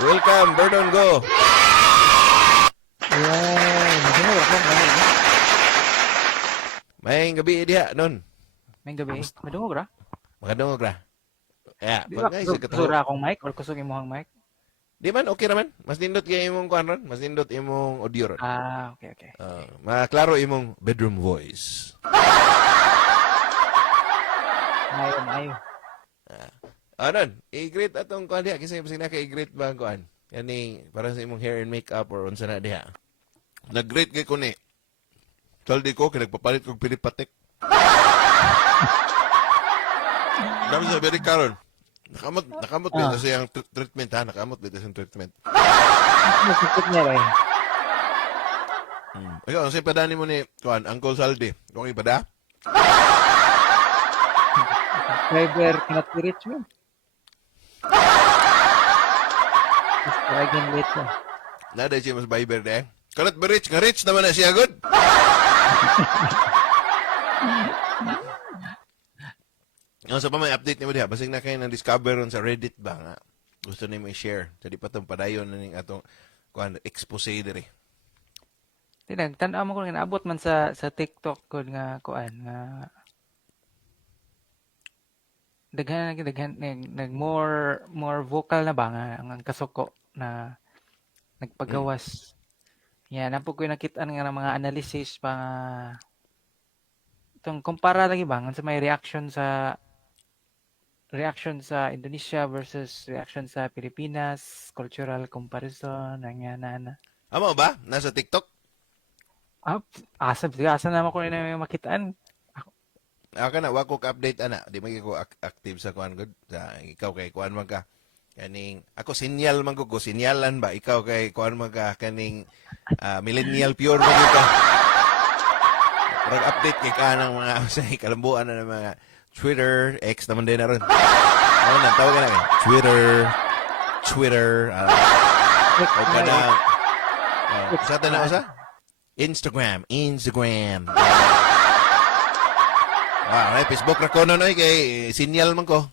Welcome, Berdon, go. Yun. Madungog ako. May gabi diha nun. May gabi. Madungog ra? Makadungog ra. Ya, Di ba pag sa kataho. kusura akong mic or kusog imong mic? Di man, okay naman. Mas nindot kaya imong kuan ron. Mas nindot imong audio ron. Okay. Maklaro imong bedroom voice. Maayo. Anon, i-greet atong kuan diha. Kasi na i-great ba ang kuan? Yani, para sa imong hair and makeup or unsa na diha. Nag-greet kay ko ni. Saldi ko, kinagpapalit kong pilipatik. Dami sa Amerika ron. Nakamot ba ito siyang treatment ha? Nakamot ba ito siyang treatment? Masukot niya ba eh. Ikaw, ang ipadani mo ni kuan, Uncle Saldi. Kung ipada? Fiber cannot be reached man. Just again later. Nada siya mas Viber de. Kalat ba rich? Nga rich naman na siya, good? Ang sa pa may update ni mo diha, basig na kayo na-discover ron sa Reddit ba nga. Gusto niyo i-share. Sa di pa itong padayon na ning atong kuan, expose diri. Tinag, tanaw mo ko nga naabot man sa TikTok ko nga kuan nga daghan nag more vocal na ba nga ang kasuko na nagpagawas. Yan, napo ko nakita nga ng mga analysis pa nga itong kumpara lagi ba sa may reaction sa Indonesia versus reaction sa Pilipinas, cultural comparison, na. Amo ba? Nasa TikTok? Asa naman ko na makitaan. Ako na, wag ko ka-update ana. Di man ko active sa kuan good. Sa ikaw kay kuan man ka. Kaning ako sinyal man ko sinyalan ba ikaw kay kuan man ka kaning millennial pure man ka. Pag-update kay ka ng mga sa kalambuan na ng mga Twitter, X naman din na ron. Ano na, tawag ka na Twitter, o ka na, sa ito na sa? Instagram. Ay, Facebook na ko nun ay kay sinyal man ko.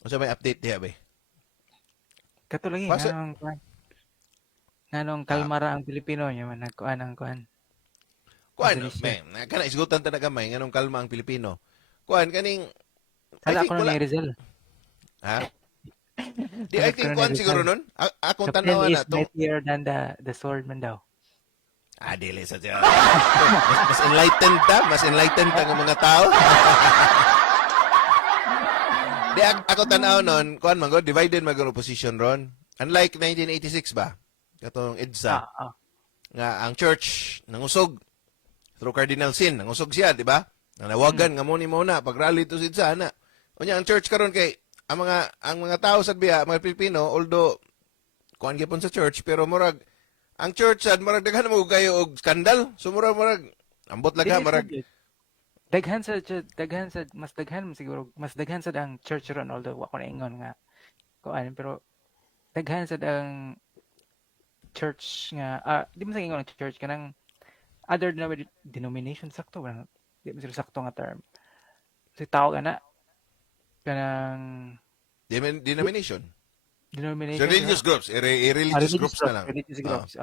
O sa may update diya ba? Katulagi nganong kalmara ang Pilipino nya man nagkuan ang kuan. Kuan, Indonesia. kana isgutan ta na gamay nganong kalma ang Pilipino. Kuan kaning Hala think ko ni Rizal. Ha? I think kuan siguro nun. Akong The pen tanawan is na to. mightier than the sword man daw. Dili sa siya. Mas enlightened ta ng mga tao. Di ako tanaw nun, kuan man go, divided man go opposition ron. Unlike 1986 ba? Katong EDSA. Nga ang church nangusog through Cardinal Sin, nangusog siya, di ba? Nanawagan nga mo ni muna pag rally to si EDSA na. Unya ang church karon kay ang mga tao sa biya, mga Pilipino, although kuan gyapon sa church pero murag ang church sad murag daghan mo kayo og skandal. So murag ambot lang ka murag Daghan sa mas daghan siguro mas daghan sa ang church ron although wa ko na ingon nga kuan pero daghan sa ang church nga di mo sa ingon ang church kanang other denomination sakto ba di mo sila sakto nga term si tao kana kanang denomination. denomination So religious groups, religious groups na lang. religious groups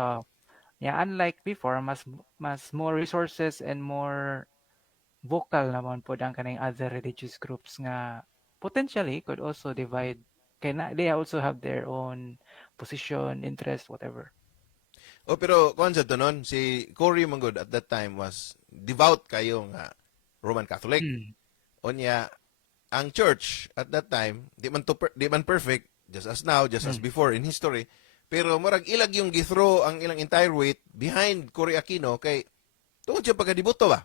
yeah, unlike before mas more resources and more vocal naman po ang kaning other religious groups nga potentially could also divide kay na they also have their own position, interest, whatever. Pero kuan sa tunon si Cory Manggod at that time was devout kayo nga Roman Catholic. Onya ang church at that time di man perfect just as now, just as before in history. Pero murag ilag yung githrow ang ilang entire weight behind Cory Aquino kay tungod siya pagkadibuto ba?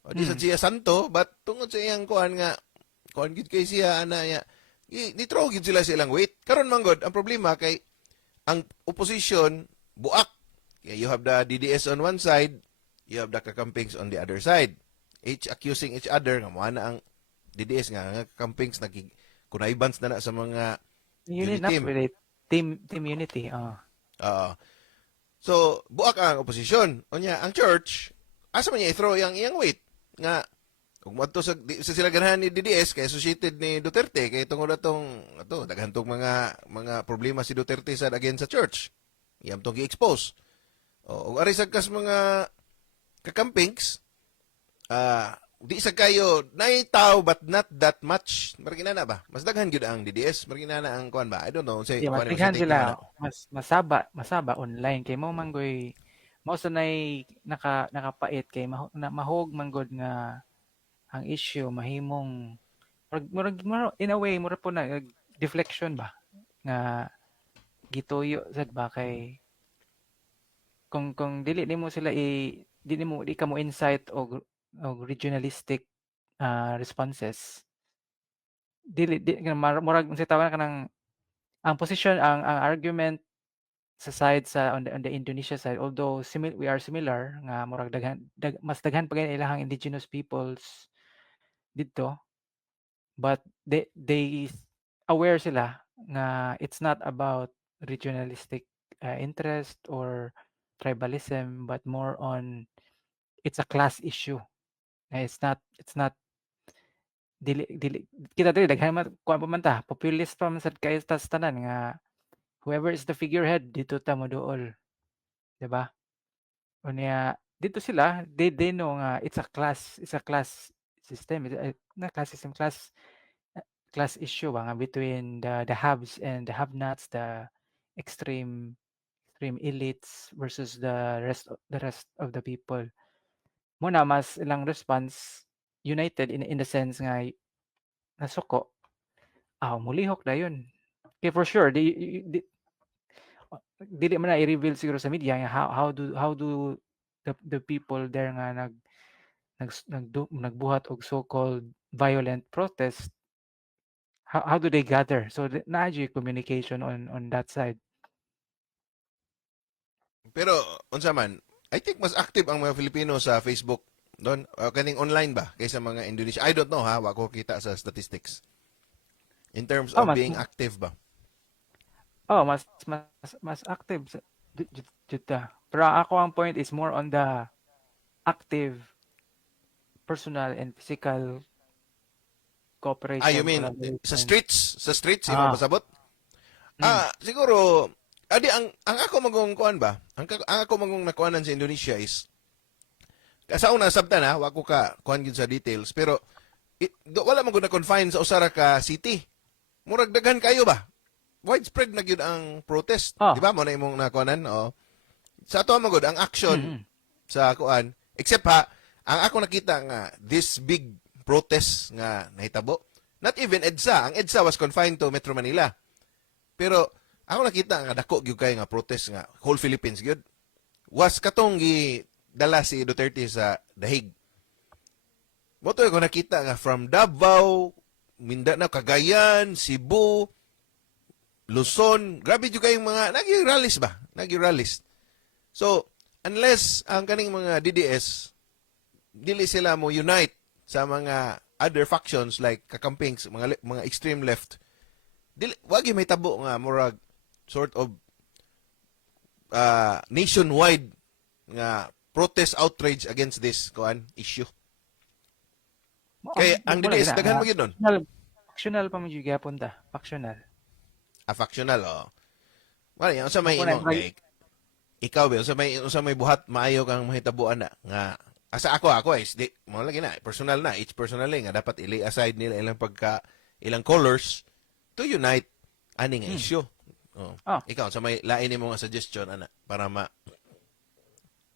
O di sa siya santo, but tungod sa iyang kuan nga, kuan gid kay siya, ana ya, ni-throw gid sila sa ilang weight. Karon manggod, ang problema kay, ang opposition, buak. You have the DDS on one side, you have the kakampings on the other side. Each accusing each other, nga mo na ang DDS nga kakampings, kunaibans na sa mga Unit team unity. So, buak ang opposition. O niya, ang church, asa man niya i-throw iyang weight nga Ug moadto sa sila ganahan ni DDS kay associated ni Duterte kay tungod atong daghan tong mga problema si Duterte sa against sa church. Iyam tong gi-expose. Ug ari sad kas mga kakampings, di sa kayo naitaw but not that much. Margina na ba? Mas daghan gyud ang DDS, margina na ang kuan ba? I don't know say Yeah, mas kuan mo sa daghan take nimo sila, na. masaba online kay mao man goy mao sanay nakapait kay mahog man gud nga ang issue mahimong in a way mura po na deflection ba nga gituyo sad ba kay kung dili nimo sila di ka mo insight og regionalistic responses murag unsay tawag kanang ang position ang argument sa side on the Indonesia side, although we are similar nga murag mas daghan pa gani ilahang indigenous peoples didto, but they aware sila nga it's not about regionalistic interest or tribalism, but more on it's a class issue. It's not dili kita dili daghan man kuan pa man ta populist pa man sad kayo tas tanan nga whoever is the figurehead dito ta moduol, 'di ba? Unya dito sila they know nga it's a class system, not class system, class issue ba nga between the haves and the have-nots, the extreme elites versus the rest of the people. Muna mas ilang response united in the sense nga nasuko mulihok dayon. Okay, for sure dili man na i-reveal siguro sa media nga how do the people there nga nagbuhat og so-called violent protest, how do they gather? So naa gyud communication on that side. Pero unsa man, I think mas active ang mga Filipino sa Facebook doon, kaning online ba kaysa mga Indonesia. I don't know ha, wa ko kita sa statistics. In terms Oh, of being active ba? mas active jud ta. Pero ako ang point is more on the active personal and physical You cooperation, mean sa collaboration. streets? Sa streets imo Ah, pasabot? mm. Siguro ang ako magong kuan ba? Ang ako magong nakuanan sa Indonesia is sa una sabta na wa ko ka kuan gyud sa details pero wala man gud na confine sa usara ka city. Murag daghan kayo ba? Widespread na gyud ang protest. Oh, Di ba mo na imong nakuanan? O. Sa ato man gud ang action mm. sa kuan except ha ang ako nakita nga this big protest nga nahitabo not even EDSA ang EDSA was confined to Metro Manila pero ako nakita nga dako gyud kay nga protest nga whole Philippines gyud was katong gi dala si Duterte sa dahig mo to ko nakita nga from Davao Mindanao Cagayan Cebu Luzon grabe jud kayong mga nagi-rallies so unless ang kaning mga DDS dili sila mo unite sa mga other factions like kakampings mga extreme left dili wagi may tabo nga murag sort of nationwide nga protest outrage against this kuan issue kay ang Wala DDS gina daghan mo gyud nun factional pa man jud gyapon ta, factional. factional wala yan sa may Ako na imo kay ikaw ba sa may buhat maayo kang mahitabuan na nga asa ako is di mo lagi na personal na each personal nga dapat ili aside nila ilang ilang colors to unite ani nga issue ikaw sa may lain nimo nga suggestion ana para amo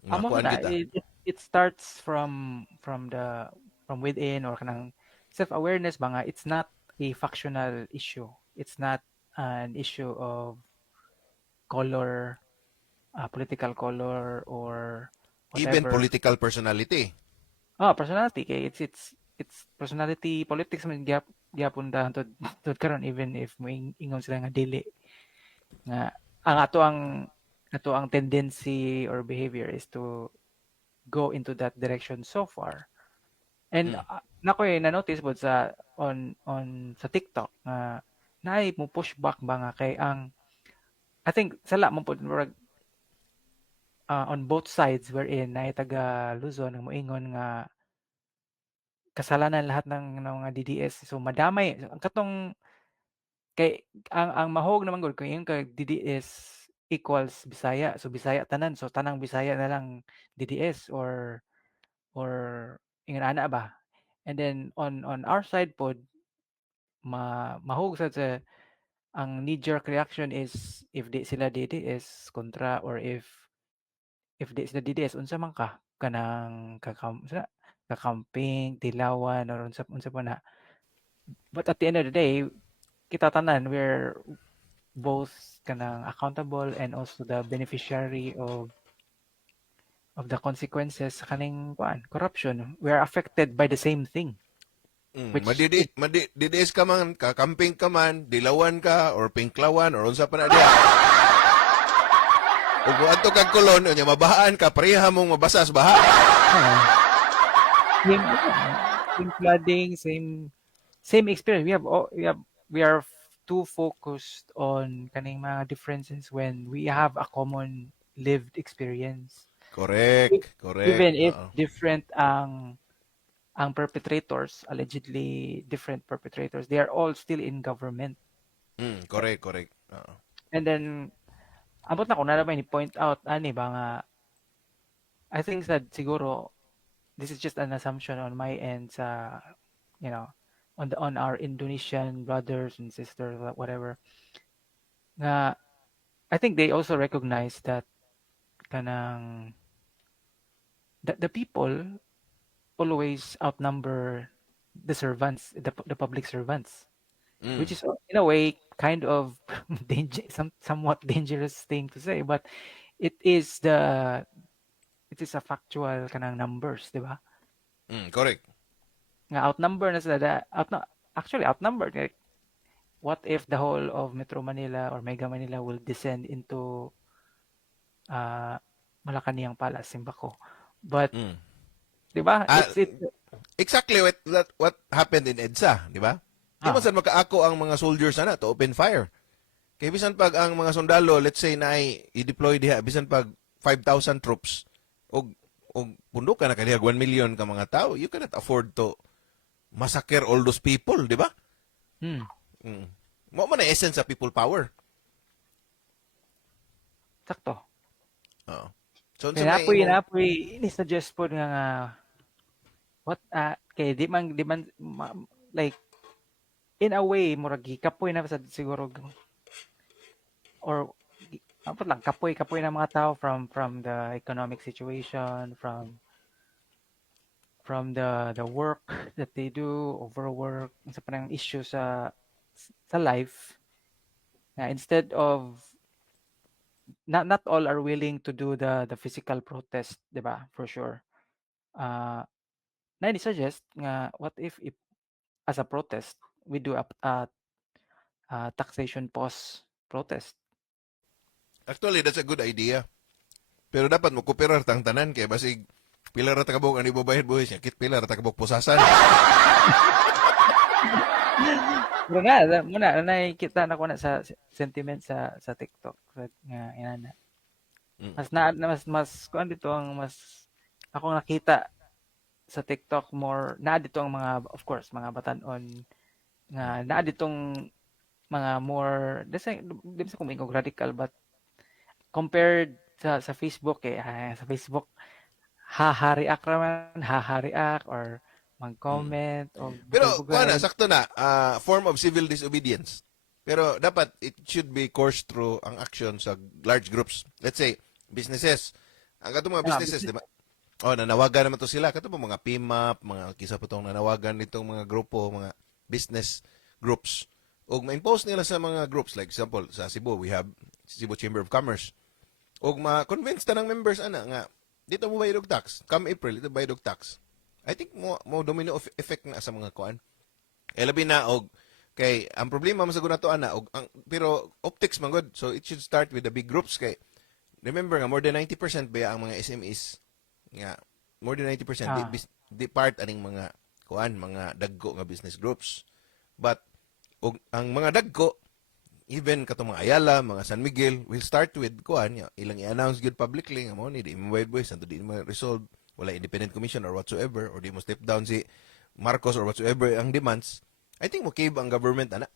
makuan na kita it starts from within or kanang self-awareness ba nga it's not a factional issue. It's not an issue of color, political color or even whatever. political personality Personality kay it's personality politics man gyapon ta tud karon even if ingon sila nga dili nga ang ato ang tendency or behavior is to go into that direction so far. And nakoy na-notice pod sa TikTok nga naay mo pushback ba nga kay I think sala mo pod murag on both sides wherein naay taga Luzon nga moingon nga kasalanan lahat ng mga DDS. So madamay ang katong kay ang mahog naman gud kung yung kay DDS equals Bisaya. So Bisaya tanan. So tanang Bisaya na lang DDS or ingon ana ba. And then on our side pod mahog sad sa ang knee-jerk reaction is if di sila DDS kontra or if di sila DDS unsa man ka kanang kakamping, tilawan or unsa pa na. But at the end of the day, kita tanan we're both kanang accountable and also the beneficiary of the consequences sa kaning corruption. We are affected by the same thing, which is Didiis ka man, kakamping ka man, dilawan ka, or pinklawan, or unsa pa na diya. Ug adto kag kulon, unya mabahaan ka, pareha mong mabasa sa baha. same, same flooding, same experience. We are too focused on kaning mga differences when we have a common lived experience. Correct. Even if Oo. different ang perpetrators, allegedly different perpetrators, they are all still in government. Correct. Oo. And then, abot na ko na naman ni-point out, ani ba nga, I think that siguro, this is just an assumption on my end sa, you know, on our Indonesian brothers and sisters, whatever, nga, I think they also recognize that kanang, the people always outnumber the servants, the public servants. Which is in a way kind of somewhat dangerous thing to say, but it is a factual kanang numbers, di ba? Correct. Nga outnumber na sila actually outnumbered. Like, what if the whole of Metro Manila or Mega Manila will descend into Malacanang Palace, Simbaco? But di ba? Ah, It's exactly what happened in EDSA, di ba? Di mo sad makaako ang mga soldiers na to open fire. Kay bisan pag ang mga sundalo, let's say na i-deploy diha bisan pag 5,000 troops og pundok ka na kaniya 1 million ka mga tao, you cannot afford to massacre all those people, di ba? Mo man na essence sa people power. sakto. Oo. So, Napoy ni suggest po nga what kay di man like in a way murag kapoy na sa siguro or apat lang kapoy na mga tao from the economic situation, from the work that they do, overwork, sa parang issue sa life. Instead of not all are willing to do the physical protest, 'di ba? For sure. Na suggest nga what if as a protest we do a taxation pause protest. actually, that's a good idea. Pero dapat mo kupirar tang tanan kay basig pila ra takabog ani babayad buhis niya, kit pila ra takabog pusasan. Pero nga muna nakikita na ko na sa sentiment sa TikTok nga inana. Mas kuan dito ang mas ako nakita sa TikTok more na dito ang mga of course mga batanon nga na ditong mga more di sa kumingog radical but compared sa Facebook sa Facebook hahariak raman hahariak or mag-comment o Pero kuha na, bugay-bugay. sakto na, form of civil disobedience. Pero dapat it should be coursed through ang action sa large groups. Let's say, businesses. Ang katong mga businesses, di ba? Oh, nanawagan naman to sila. Katong mga PMAP, mga kisa po itong nanawagan nitong mga grupo, mga business groups. O ma-impose nila sa mga groups. Like example, sa Cebu, we have Cebu Chamber of Commerce. O ma-convince ta ng members, nga, dito mo bayad og tax. Come April, dito bayad og tax. I think mo domino effect na sa mga kuan. Labi na og kay ang problema man sa gunato ana pero optics man good. So it should start with the big groups kay remember nga more than 90% ba ang mga SMEs nga more than 90% di part aning mga kuan mga dagko nga business groups. But og ang mga dagko even katong mga Ayala, mga San Miguel will start with kuan ilang i-announce good publicly nga mo ni di mo bayad boys santo di mo resolve wala independent commission or whatsoever or di mo step down si Marcos or whatsoever ang demands, I think mo-cave ang government, ana.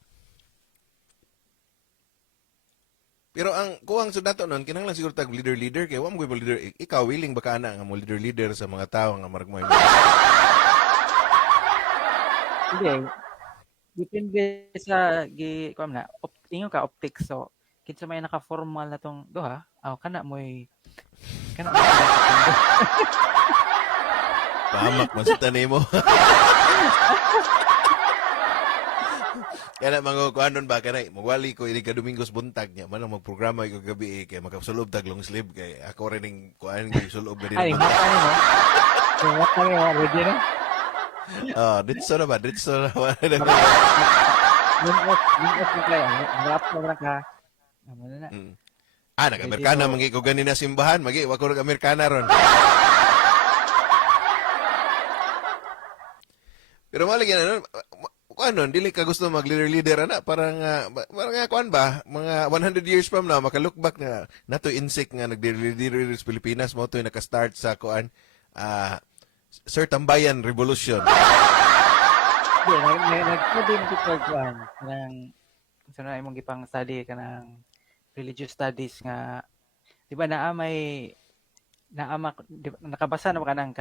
Pero ang kuwang sa dato nun, kinahanglan siguro tag leader-leader, kaya wa mo gyud leader. Ikaw, willing ba ka na nga mo leader-leader sa mga tao nga marag mo? Hindi, depende sa kuan na ingon ka optics, so kinsa may naka-formal na tong duha, kana mo'y Pahamak man sa tanimo. Kaya na mga kuanon ba kanay magwali ko ini ka Domingos buntag niya man magprograma ko gabi kay makasulob tag long sleeve kay ako rin ning kuan kay sulob na ay din. mata ni mo. So, mata ni mo, ready na? Ditso na ba? Ditso na ba? Yung na kaya, rap na ka. Ano na. Mm. Nag-Amerikana mangi ko ganina simbahan, magi wa ko nag-Amerikana ron. Pero malagi na kuan dili ka gusto mag leader ana parang kuan ba mga 100 years from now maka-look back na nato insect nga nag-leader sa Pilipinas mo to naka-start sa kuan Sir Tambayan Revolution. Nag-study mo kita kuan kanang sa na imong gipang study kanang religious studies nga di ba nakabasa na ba kanang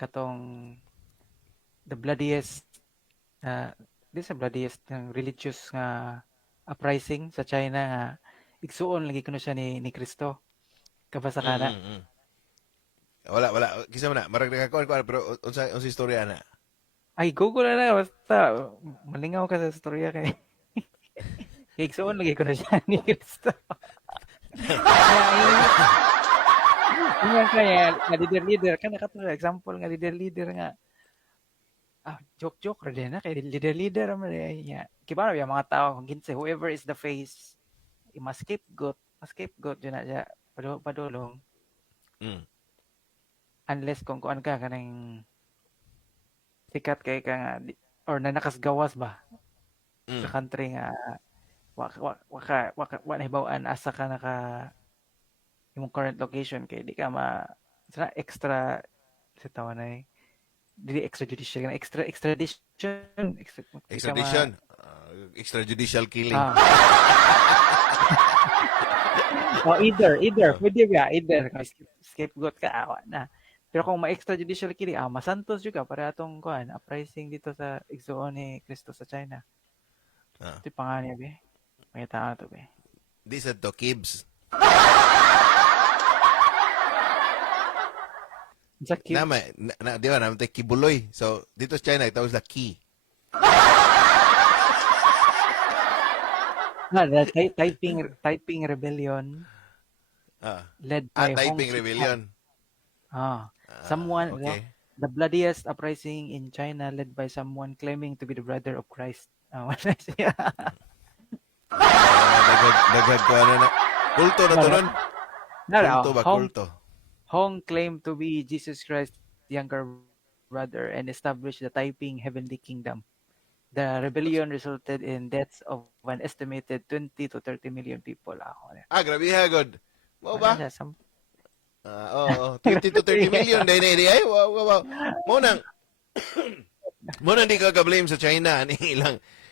katong the bloodiest this a bloodiest ng religious nga uprising sa China nga igsuon lagi kuno siya ni Kristo. Kabasa ka na? Wala kisa man na marag nakakuan pero unsa istorya na. Ay, Google na basta malingaw ka sa storya kay igsuon lagi kuno siya ni Kristo. Nga kaya nga leader kana katong example nga leader nga joke ra din na kay leader man niya. Kiba yung mga tao kung kinsa whoever is the face, scapegoat yun na siya padulong. Unless kung kuan ka kanang sikat kay ka nga or na nakasgawas ba sa country nga wa na hibawaan asa ka naka imong current location kay di ka extra sa taon na dili extrajudicial extradition extrajudicial killing. Either pwede ba either scapegoat ka awa na pero kung ma-extrajudicial killing masantos juga para atong kuan uprising dito sa igsuon ni Kristo sa China. Ito pangalan be makita to be Di sa to Kibs. Di ba naman tayo kibuloy. So, dito sa China, ito is the key. Taiping Rebellion led by Taiping Rebellion. Someone, okay. The bloodiest uprising in China led by someone claiming to be the brother of Christ. Wala siya. Dagdag ko na. Kulto na to nun. Kulto ba? Kulto. Hong claimed to be Jesus Christ's younger brother and established the Taiping Heavenly Kingdom. The rebellion resulted in deaths of an estimated 20 to 30 million people. Grabe ha, God. Mo ba? 20 to 30 million. Dahil ay, wow. Mo nang di ka ka-blame sa China.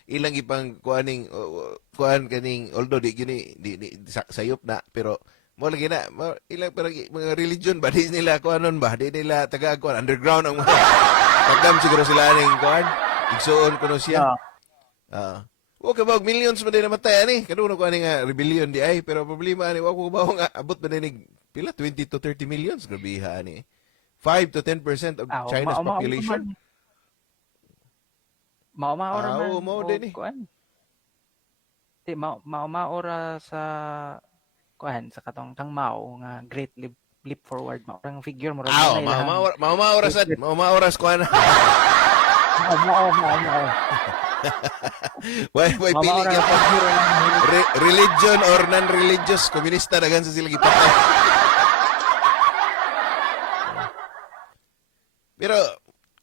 Ilang ipang kuan kaning, although di sayop na, pero mo lagi na ilang mga religion ba di nila kuanon ba di nila taga kuan underground ang mga pagdam siguro sila ning kuan igsuon kuno siya okay ba millions man din namatay ani kadto ko ani nga rebellion di ay pero problema ani wa ko ba nga abot ba ni pila 20 to 30 millions grabe ha ani 5 to 10% of China's population maura man mo din kuan di maura sa kuan sa katong kang Mao nga great leap forward maurang figure mo maoras kuan Mao why pili ka religion or non-religious komunista dagan sa sila gipatay pero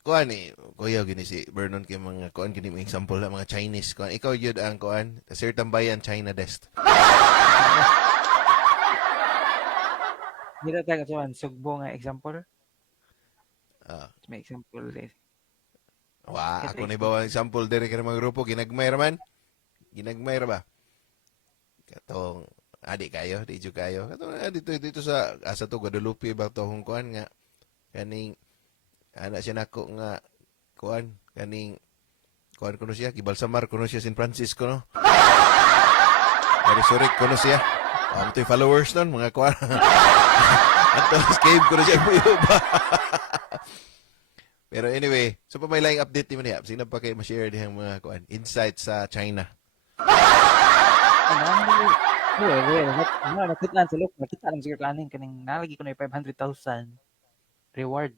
kuan kuya gini si Vernon kay mga kuan kini mga example na mga Chinese kuan ikaw yun ang kuan Sir Tambayan China Dest. Dito tayo sa sugbo nga example. May example Ako Ito na ibawa example diri ka mga grupo ginagmay ra man. Ginagmay ra ba? Katong adik kayo, di jud kayo. Katong dito sa asa to Guadalupe ba to hong kuan nga kaning anak siya nako nga kuan kaning kuan kuno siya gibalsamar kuno siya San Francisco no. Surik kuno siya. To'y followers nun, mga kuan. Antos cave kuno siya ba. Pero anyway, so pa may laing update mo niya. Sino pa kayo ma-share dihang mga kuan insights sa China. ano nakita sa look, nakita lang siguro kaning nalagi ko na yung 500,000 reward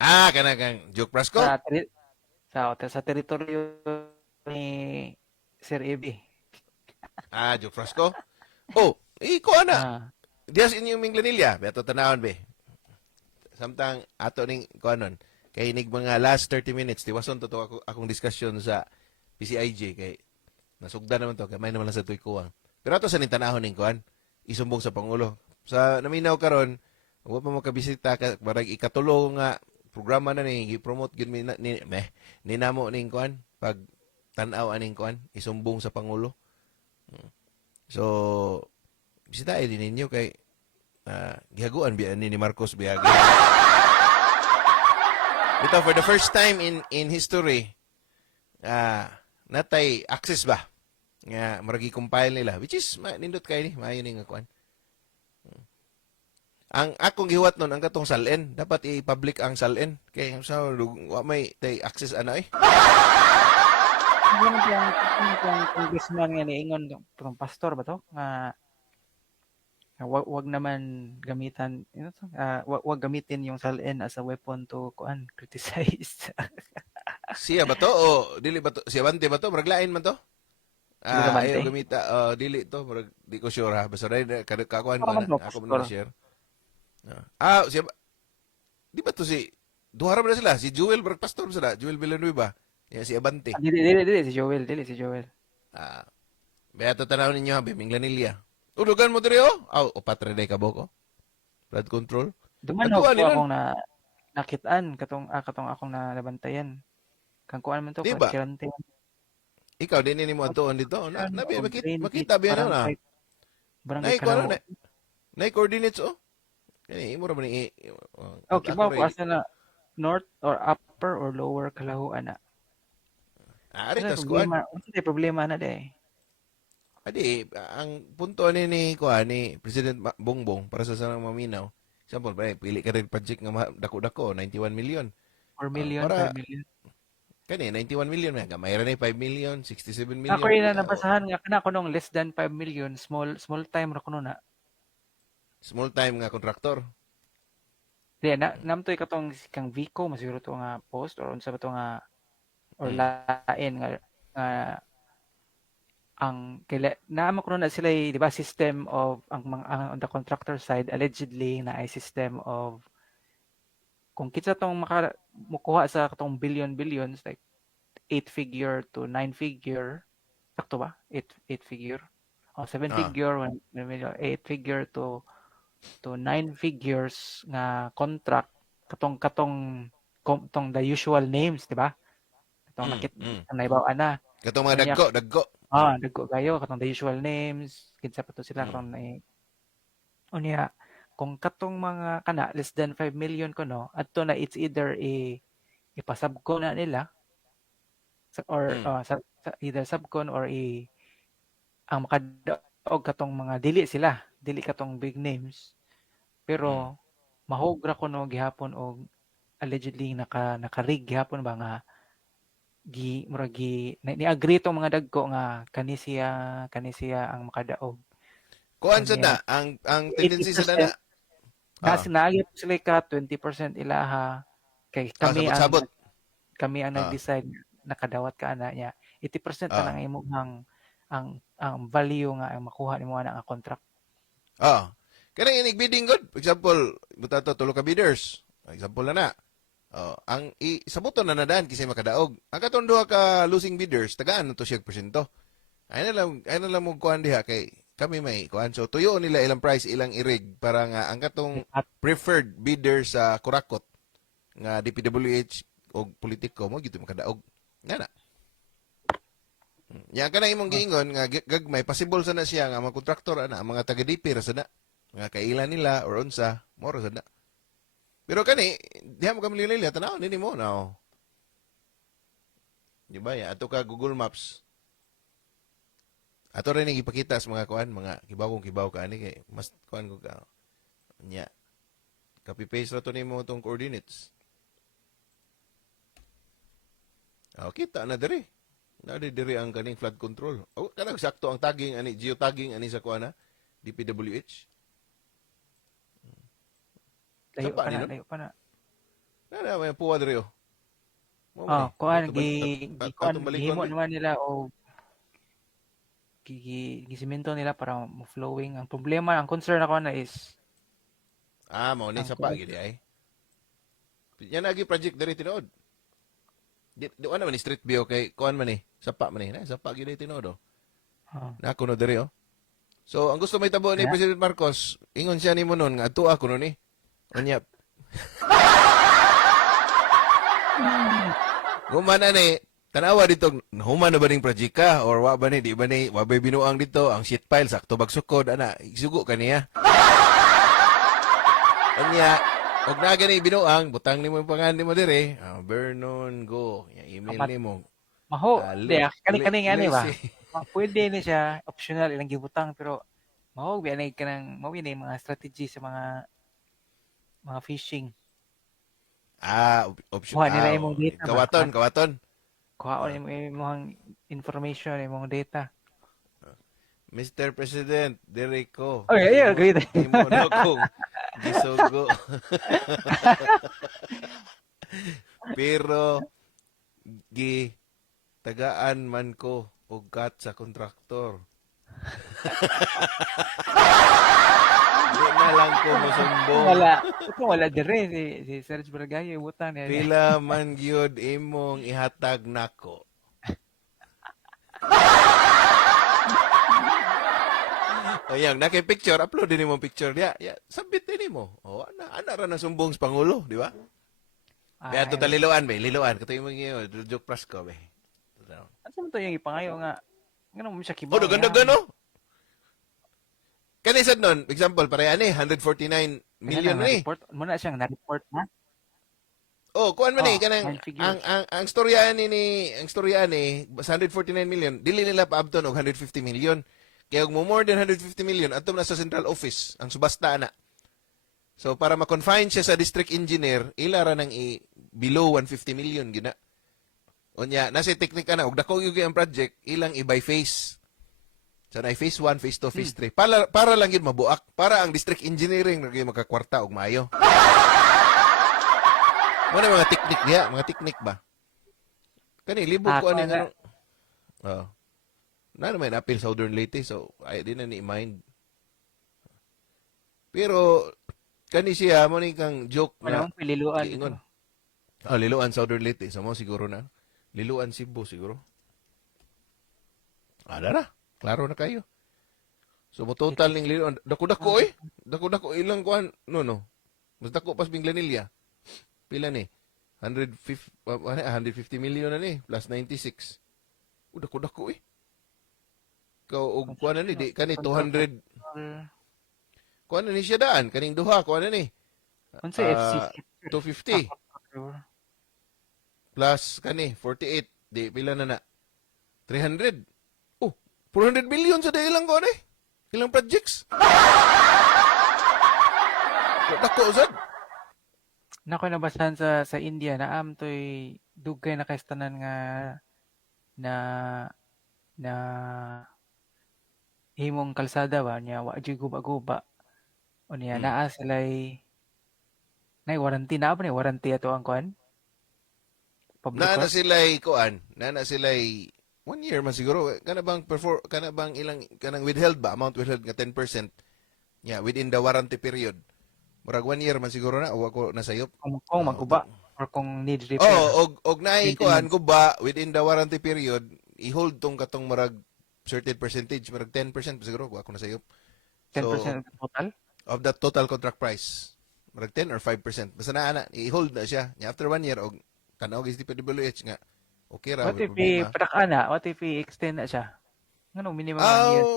Kana kang Joke Prasco? sa teritoryo ni Sir Ebe. Joke Prasco? Oh, kuan na. Ah, Dias inyong minglanilya. Beto tanawon be. Samtang ato ning kuanon. Kay nig mga last 30 minutes, tiwason to akong discussion sa PCIJ kay nasugdan naman to, kamay naman lang sa tuy kuwang. Pero ato sa nintanahon ning kuan, isumbong sa Pangulo. Sa naminaw karon, wa pa makabisita ka barag ikatulo nga programa na ni gi-promote gyud ni namo ning kuan pag tan-aw aning kuan, isumbong sa Pangulo. So, bisitahin din ninyo kay gihaguan biya ni Marcos biyagi. Ito, for the first time in history, natay access ba? Nga, maragi compile nila. Which is, nindot kayo ni, maayon nga kuan. Ang akong gihuwat nun, ang katong salin, dapat i-public ang salin. Kaya sa may tay access ano eh. Ganun yung congressman nga niingon tong pastor ba to nga wag naman gamitan wag gamitin yung salin as a weapon to criticize. Siya ba to? O dili ba to? Siya bante ba to? Maraglain man to? Siguro Ayaw bante. gamita. Dili to. Di ko sure ha. Basta rin, kakuhan ko Ako man na. to, Ako pastor. man na-share. Siya ba? Di ba to si... Duhara ba na sila? Si Jewel Pastor sila. Jewel Villanueva. Yan, si Abante. Dili si Joel. Beato tanaw ninyo ha. Biminglanilya. Ulugan mo diri oh. O patre day ka boko. Flood control. Dumanhog Nagkuhan ko nila. akong nakitaan katong akong nabantayan. Kang kuan man to Di ba? kirante. Ikaw, din mo atuon dito. Nabi, makita ba yan na? Barangay Kuha Kalawo. na coordinates oh. Kani, imo ra man i... Okay ba ko asa na north or upper or lower Kalaho ana. Ari, tas kuhan. Ano problema na day? Adi, ang punto ni kuha ni President Bongbong para sa sanang maminaw. Example, pili ka rin project nga dako-dako, 91 million. 4 million, para 5 million. Kani 91 million nga gamay ra ni 5 million, 67 million. Ako rin na nabasahan nga kana kuno less than 5 million, small time ra kuno na. Small time nga contractor. Di namtoy katong kang Vico masiguro to nga post or unsa ba to nga or lain nga ang naamo kuno na sila di ba system of ang on the contractor side allegedly na ay system of kung kitsa tong mukuha sa katong billions like 8 figure to 9 figure sakto ba 8 figure 7 figure 1 million 8 figure to 9 figures nga contract katong the usual names di ba katong naibaw ana Katong mga dagko. dagko kayo katong the usual names kinsa pa to sila katong unya kung katong mga kana less than 5 million kuno adto na it's either ipasabko na nila or either subcon or ang makadaog katong mga dili katong big names pero mahogra kuno gihapon og allegedly naka-rig gihapon ba nga ni-agree tong mga dagko nga kani siya ang makadaog. Kuan sa na ang tendency sa na Naagit sila ka 20% ilaha kay kami ang nag-decide nakadawat ka ana niya 80% na lang imong ang value nga ang makuha nimo ana nga contract. Kanang inig bidding god. For example, buta to tulo ka bidders. Example na. Ang sabuton na nadaan kisay makadaog. Ang katong duha ka losing bidders, tagaan to siya porsyento. Ay na lang mo kuan diha kay kami may kuan. So tuyo nila ilang price ilang irig para nga ang katong preferred bidder sa Kurakot nga DPWH og politiko mo gito makadaog. Ngana. Ya kana imong giingon nga gagmay possible sana siya nga mga kontraktor ana, mga taga-DP ra sana. Mga kailan nila or unsa, mo ra sana. Pero kani, diha mo kami lilila, tanaw nini mo na. Di ba ya? Ato ka Google Maps. Ato rin yung ipakita sa mga kuan, mga kibaw ka ani kay mas kuan ko ka. Nya. Copy paste ra to nimo tong coordinates. Kita na diri. Na diri ang kaning flood control. Kanang sakto ang tagging ani geotagging ani sa kuan na DPWH. Layo Sapa pa ni na, nun? layo pa na. Na may puwa diri oh. Kuan Atong balikon gihimo ni. naman nila o gisimento nila para mo-flowing. Ang problema, ang concern ako na is Mao ni ang sa pagid ay. Yan lagi project diri tinuod. Di ano man ni street view kay kuan man ni, sapa man ni, sapa gyud tinuod oh. ah, Na kuno diri oh. So ang gusto may tabo ni kaya, President Marcos, ingon siya nimo nun nga adto ako ni. Unya. Gumana ni tanawa dito, human na ba ning project ka or wa ba ni di ba ni wa ba binuang dito ang sheet pile sakto bagsukod ana isugo kaniya. Anya og na gani binuang butang nimo yung pangalan nimo dire, Vernon go, ya email apat, nimo. maho, di, kani nga ni ba? Lazy. Pwede ni siya, optional ilang gibutang, pero maho, biyanay ka ng, maho yun mga strategy sa mga phishing. Option. Kuha nila imong data ba? Kawaton. Kuha mo imong information, imong data. Mr. President, dire ko. Okay, yeah, great. Imo na kong gisugo. Pero tagaan man ko og cut sa kontraktor. Di na lang ko musumbong. Wala dire si Serge Bargayo ibutang niya. Pila man gyud imong ihatag nako. Ayang picture, upload din mo picture dia. Ya, submit din mo. Ana ra na sumbong sa pangulo, di ba? Kaya to liluan be, liluan kato imong joke plus ko be. Ano to yung ipangayo nga ngano mo siya kibaw. Dagan no? Kani sad nun, example, pare ani 149 million ni. Report mo na siyang na-report na. Kuan man ni kanang figures. ang storya ang storya ni 149 million, dili nila paabton og 150 million. Kaya kung more than 150 million, atom na sa central office, ang subasta na. So, para ma-confine siya sa district engineer, ilara nang below 150 million, gina. Unya, nasa teknika na, og dako yung ang project, ilang i-by phase. So, na phase 1, phase 2, phase 3. Para lang yun mabuak. Para ang district engineering na kayo makakwarta og maayo. Ano mga teknik niya? Mga teknik ba? Kani, libog ko ano nga. Na naman appeal Southern Leyte, so ay di na ni mind. Pero kani siya mo ni kang joke na liluan ingon. Liluan Southern Leyte, so mo siguro na. Liluan Cebu siguro. Na. Klaro na kayo. So mo total ning liluan, dako-dako eh. Dako-dako ilang kuan no. Mas dako pas Binglanilla. Pila ni? 150 million na ni plus 96. Dako-dako eh. Og kuan na ni di kani 200 kuan na ni siya daan kaning duha kuan na ni unsa FC 250 plus kani 48 di pila na 300 400 million sa ilang kuan ilang projects dako sad nako nabasahan sa India na toy dugay na kaistanan nga na himong kalsada ba niya wa jud guba-guba o niya naa sila'y nay warranty na ba ni warranty ato ang kuan na sila'y kuan na sila'y 1 year man siguro kana bang ilang kanang withheld ba amount withheld nga 10% within the warranty period murag 1 year man siguro na o ako nasayop kung magguba or kung need repair og naay kuan guba within the warranty period i-hold tong katong murag certain percentage, marag 10% siguro, ako na sayop. 10% of the total? Of the total contract price. Marag 10 or 5%. Basta na, i-hold na siya. After 1 year, og tanaw gyud DPWH nga okay ra What may if problema. patakana? What if i-extend na siya? Ano minimum ang Aw, years?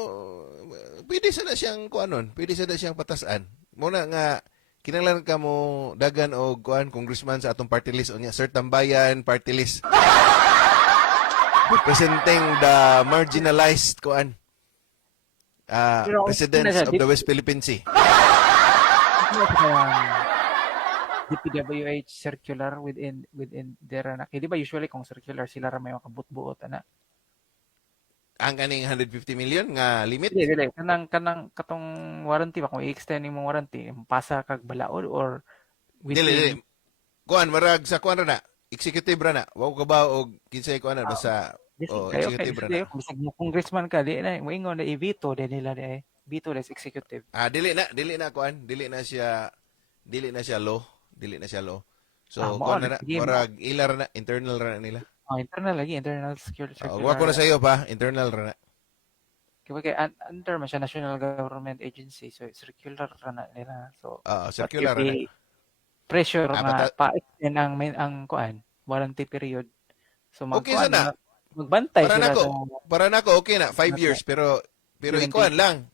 pwede sana siyang kuanon, pwede sana siyang patasan. Muna nga kinahanglan ka mo dagan og kuan congressman sa atong party list unya Sir Tambayan party list representing the marginalized kuan Pero kung na residents siya, of the West Philippine Sea. di ba siya DPWH circular within their anak. Di ba usually kung circular sila ra may makabut-buot ana. Ang kaning 150 million nga limit. Dili kanang katong warranty ba kung i-extend imong warranty, pasa kag balaod or Dili. within Kuan marag sa kuan ra na, executive ra na. Wa ko ba og kinsay kuan na basta kayo kay executive ra na. usually kung bisag mo congressman ka di na moingon na i-veto din nila di veto less executive. Dili na kuan, dili na siya law, dili na siya law. So Mao kuan na na sige marag ilar na, internal ra na nila. internal lagi internal Wa ko circular. na sa iyo pa, internal ra na. Kaya under man siya national government agency so circular ra na nila. So what if Circular ra na. pressure nga Bata, pa-extend ang kuan warranty period. So okay magkuan sana. magbantay Para sila sa nako, para nako okay na 5 years pero ikuan lang.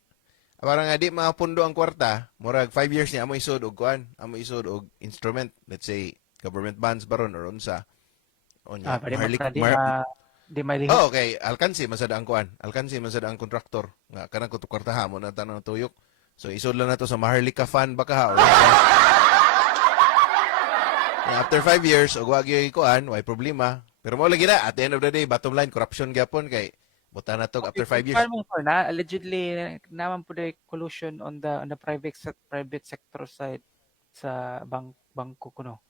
Para nga di mapundo ang kwarta, murag 5 years niya amo isod og kuan, amo isod og instrument, let's say government bonds baron or unsa. Onya, pwede maharlik di malihok. okay, alkansi masada ang kuan. Alkansi masada ang kontraktor nga kanang kwartaha mo na tanang tuyok. So isod lang nato sa Maharlika Fund baka ha. Or unsa. After 5 years og wa gyud kuan, way problema. Pero mo lagi na at the end of the day, bottom line corruption gyapon kay buta na to after 5 years. Farming for na allegedly naman po the collusion on the private sector side sa bangko kuno.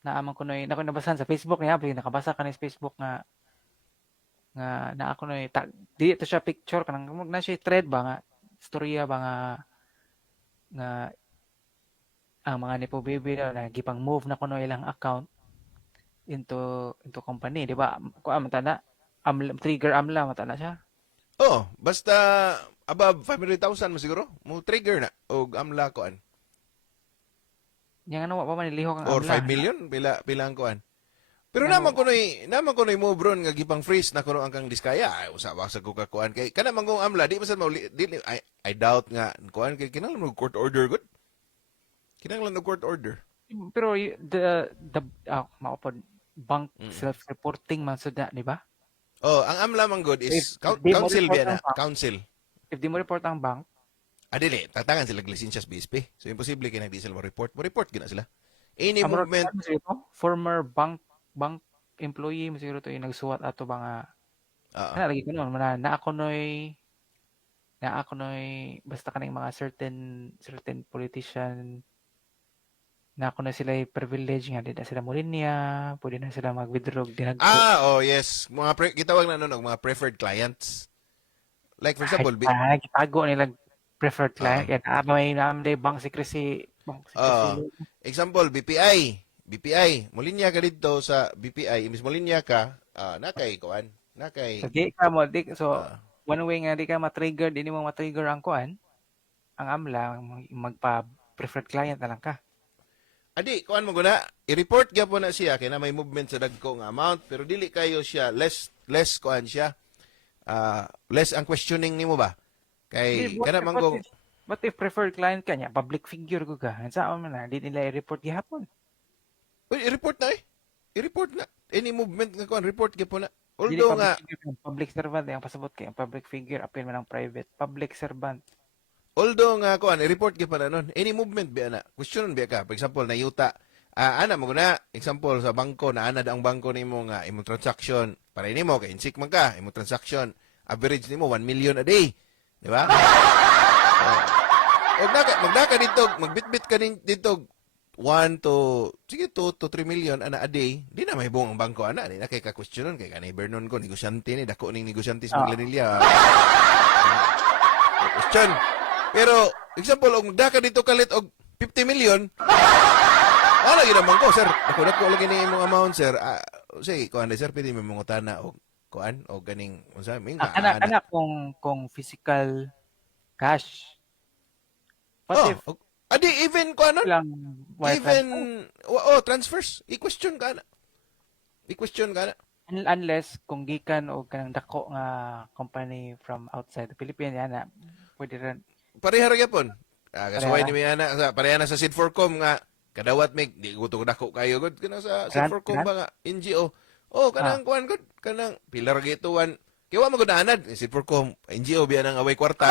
Naaman ko noy nako nabasan sa Facebook niya, nakabasa ka sa Facebook nga na ako noy di ito siya picture kanang na siya thread ba nga storya ba nga ang mga nepo baby na gipang move na kuno ilang account into company, di ba? Ko mata na trigger amla mata na siya. Oh, basta above 500,000 mo siguro. Mo trigger na og amla kuan. Yang ano wa pa man nilihok ang Or amla. 5 million pila ang kuan. Pero Ano? naman kunoy mo bron nga gipang freeze na kuno ang kang diskaya. Ay usa ba sa kuka kuan kay kana man kung amla di man sad I doubt nga kuan kay kinahanglan mo court order good. Kinahanglan og court order. Pero the maupod bank self-reporting man sud na, di ba? Oh, ang amla man good is If di mo council report biya na, ang bank, council. if di mo report ang bank, Dili, tatangan sila lisensya sa BSP. So imposible kay nagdi sila mo report. Mo report gina sila. Any amro movement former bank employee mo siguro to yung nagsuwat ato ba nga ah, lagi ko noon na ako noy basta kaning mga certain politician na ako na sila privilege nga di na sila molinya pwede na sila mag-withdraw dinagko yes. Mga gitawag na nun og mga preferred clients. Like for example, gitago nila preferred client Oo. kaya may naamday bank secrecy example, BPI. Molinya ka dito sa BPI. Imbis molinya ka, nakay kuan. Nakay, so di ka mo ah, one way nga di ka ma-trigger di mo ma-trigger ang kuan ang amla magpa preferred client na lang ka. kuan mo guna, i-report gyapon na siya kay na may movement sa dagko nga amount pero dili kayo siya less kuan siya. Less ang questioning nimo ba? Kay kana man kung What if preferred client ka niya, public figure ko ka, saan man na, di nila i-report gihapon. i-report na eh. I-report na. Any movement nga kuan, report gyapon na. Dili Although public nga figure, public servant, ang pasabot kay ang public figure, apil man ang private, public servant. kuan, i-report gyapon na nun. Any movement biya na. Question biya ka. For example, nayuta ana mo na example sa bangko na anad ang bangko nimo nga imong transaction para nimo kay insik man ka imong transaction average nimo 1 million a day di ba og magdaka dito magbitbit ka dito 1 to sige 2 to 3 million ana a day di na mahibong ang bangko ana di na kay ka questionon kay kanay Vernon ko negosyante ni dako ning negosyante sa Maglanilla question pero example og magdaka dito kalit og 50 million wala gid naman ko, sir. Dako lagi ni imong amount, sir. Sige, kuan sir, pwede mo mangutana og kuan o ganing unsa ming Ana kung physical cash. What if even kuan nun? lang wire Even transfers. I-question ka na. i-question ka na. Unless kung gikan o kanang dako nga company from outside the Philippines yana pwede rin Pareha ra gyapon. Kasuway parehara ni ana sa pareha na sa Sid4Com nga kadawat mig di ko to dako kayo gud kana sa Sid4Com grant ba nga NGO. Oh, ah kanang kuan gud kanang pilar gituan. Kaya wa magud anad Sid4Com NGO biya nang away kwarta.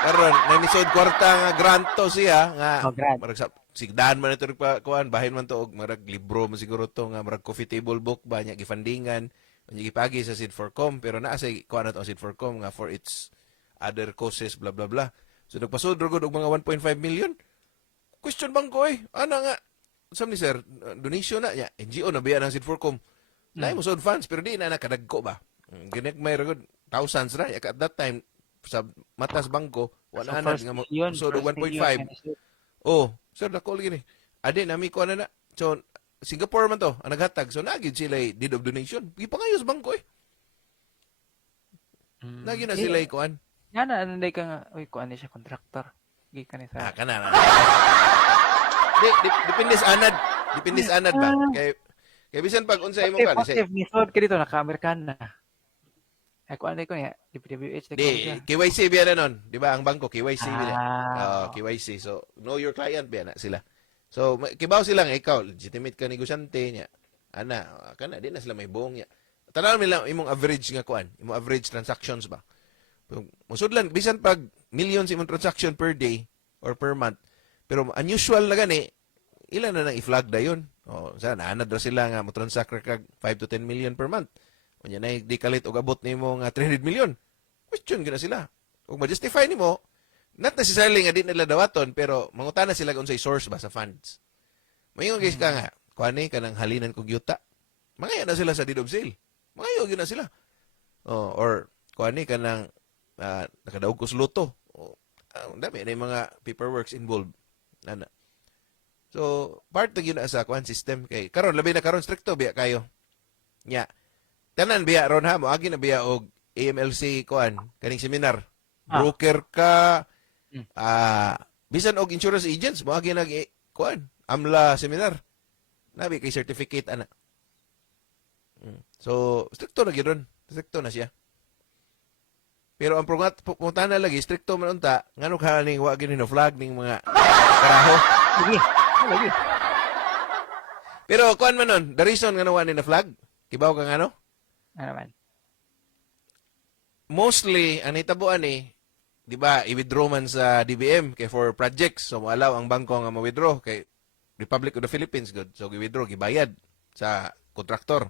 Karon nanisod kwarta nga granto siya nga oh grant marag sa sigdaan man ito pa kuan bahin man to og marag libro man siguro to nga marag coffee table book ba nya gifundingan nya gipagi sa Sid4Com pero naa say kuan ato ang Sid4Com nga for its other causes blah blah blah. So nagpasudro gud og mga 1.5 million. Question bang ko ana nga sam ni sir donation na nya NGO na biya ng Sid4Com. Lain mm. mo sud funds pero di na nakadagko ba. Ginagmay ra gud thousands ra at that time sa matas bangko So 100 first nga million so first 1.5. million nga na Oh, sir, dako lagi ni. Adi, nami ko na. So, Singapore man to, ang naghatag. So, nagid sila deed of donation. Ipangayos bangko Nagid na sila kuan. nga na anday ka nga uy kuan ni siya contractor gikan ni sa Kana na. Depende sa anad. Depende sa anad ba? Kay bisan pag unsay mo kan, positive ni sod ka dito naka-Amerikana ay kuan ko niya DPWH ko siya KYC biya na nun. Di ba? Ang bangko, KYC biya. ah KYC. So, know your client biya na sila. So, kibaw sila nga ikaw, legitimate ka negosyante niya. Ana, kana, di na sila may buong niya. Tanaw nila imong average nga kuan, imong average transactions ba. Musudlan, bisan pag millions imong transaction per day or per month. Pero unusual na gani, ilan na nang i-flag da yun. O, sana, anad ra sila nga mo transact kag 5 to 10 million per month. Unya na di kalit og abot nimo nga 300 million. Question gina sila. Ug ma-justify nimo, not necessarily nga di nila dawaton pero mangutana sila kung sa source ba sa funds. Mayon guys ka nga, kuani kanang halinan kog yuta. Mangayo na sila sa deed of sale. Mangayo gyud na sila. Oh, or kuani kanang nakadaog ko sa loto. Oh, dami na yung mga paperworks involved. Ana. So, part na yun na sa kuan system kay karon labi na karon stricto biya kayo. Nya. Tanan biya ron ha mo agi na biya og AMLC kuan kaning seminar. Broker ka bisan og insurance agents mo agi nag kuan AMLA seminar. Nabi kay certificate ana. So, stricto na gyud stricto na siya. Pero ang punta na lagi stricto man unta ngano ka ning wa gyud no flag ning mga karaho. lagi Pero kuan man nun, the reason nga nawa ni na flag, kibaw ka ano? ano man Mostly, ang nitabuan di ba, i-withdraw man sa DBM kay for projects. So, allow ang bangko nga ma-withdraw kay Republic of the Philippines, good. So, i-withdraw, gibayad sa kontraktor.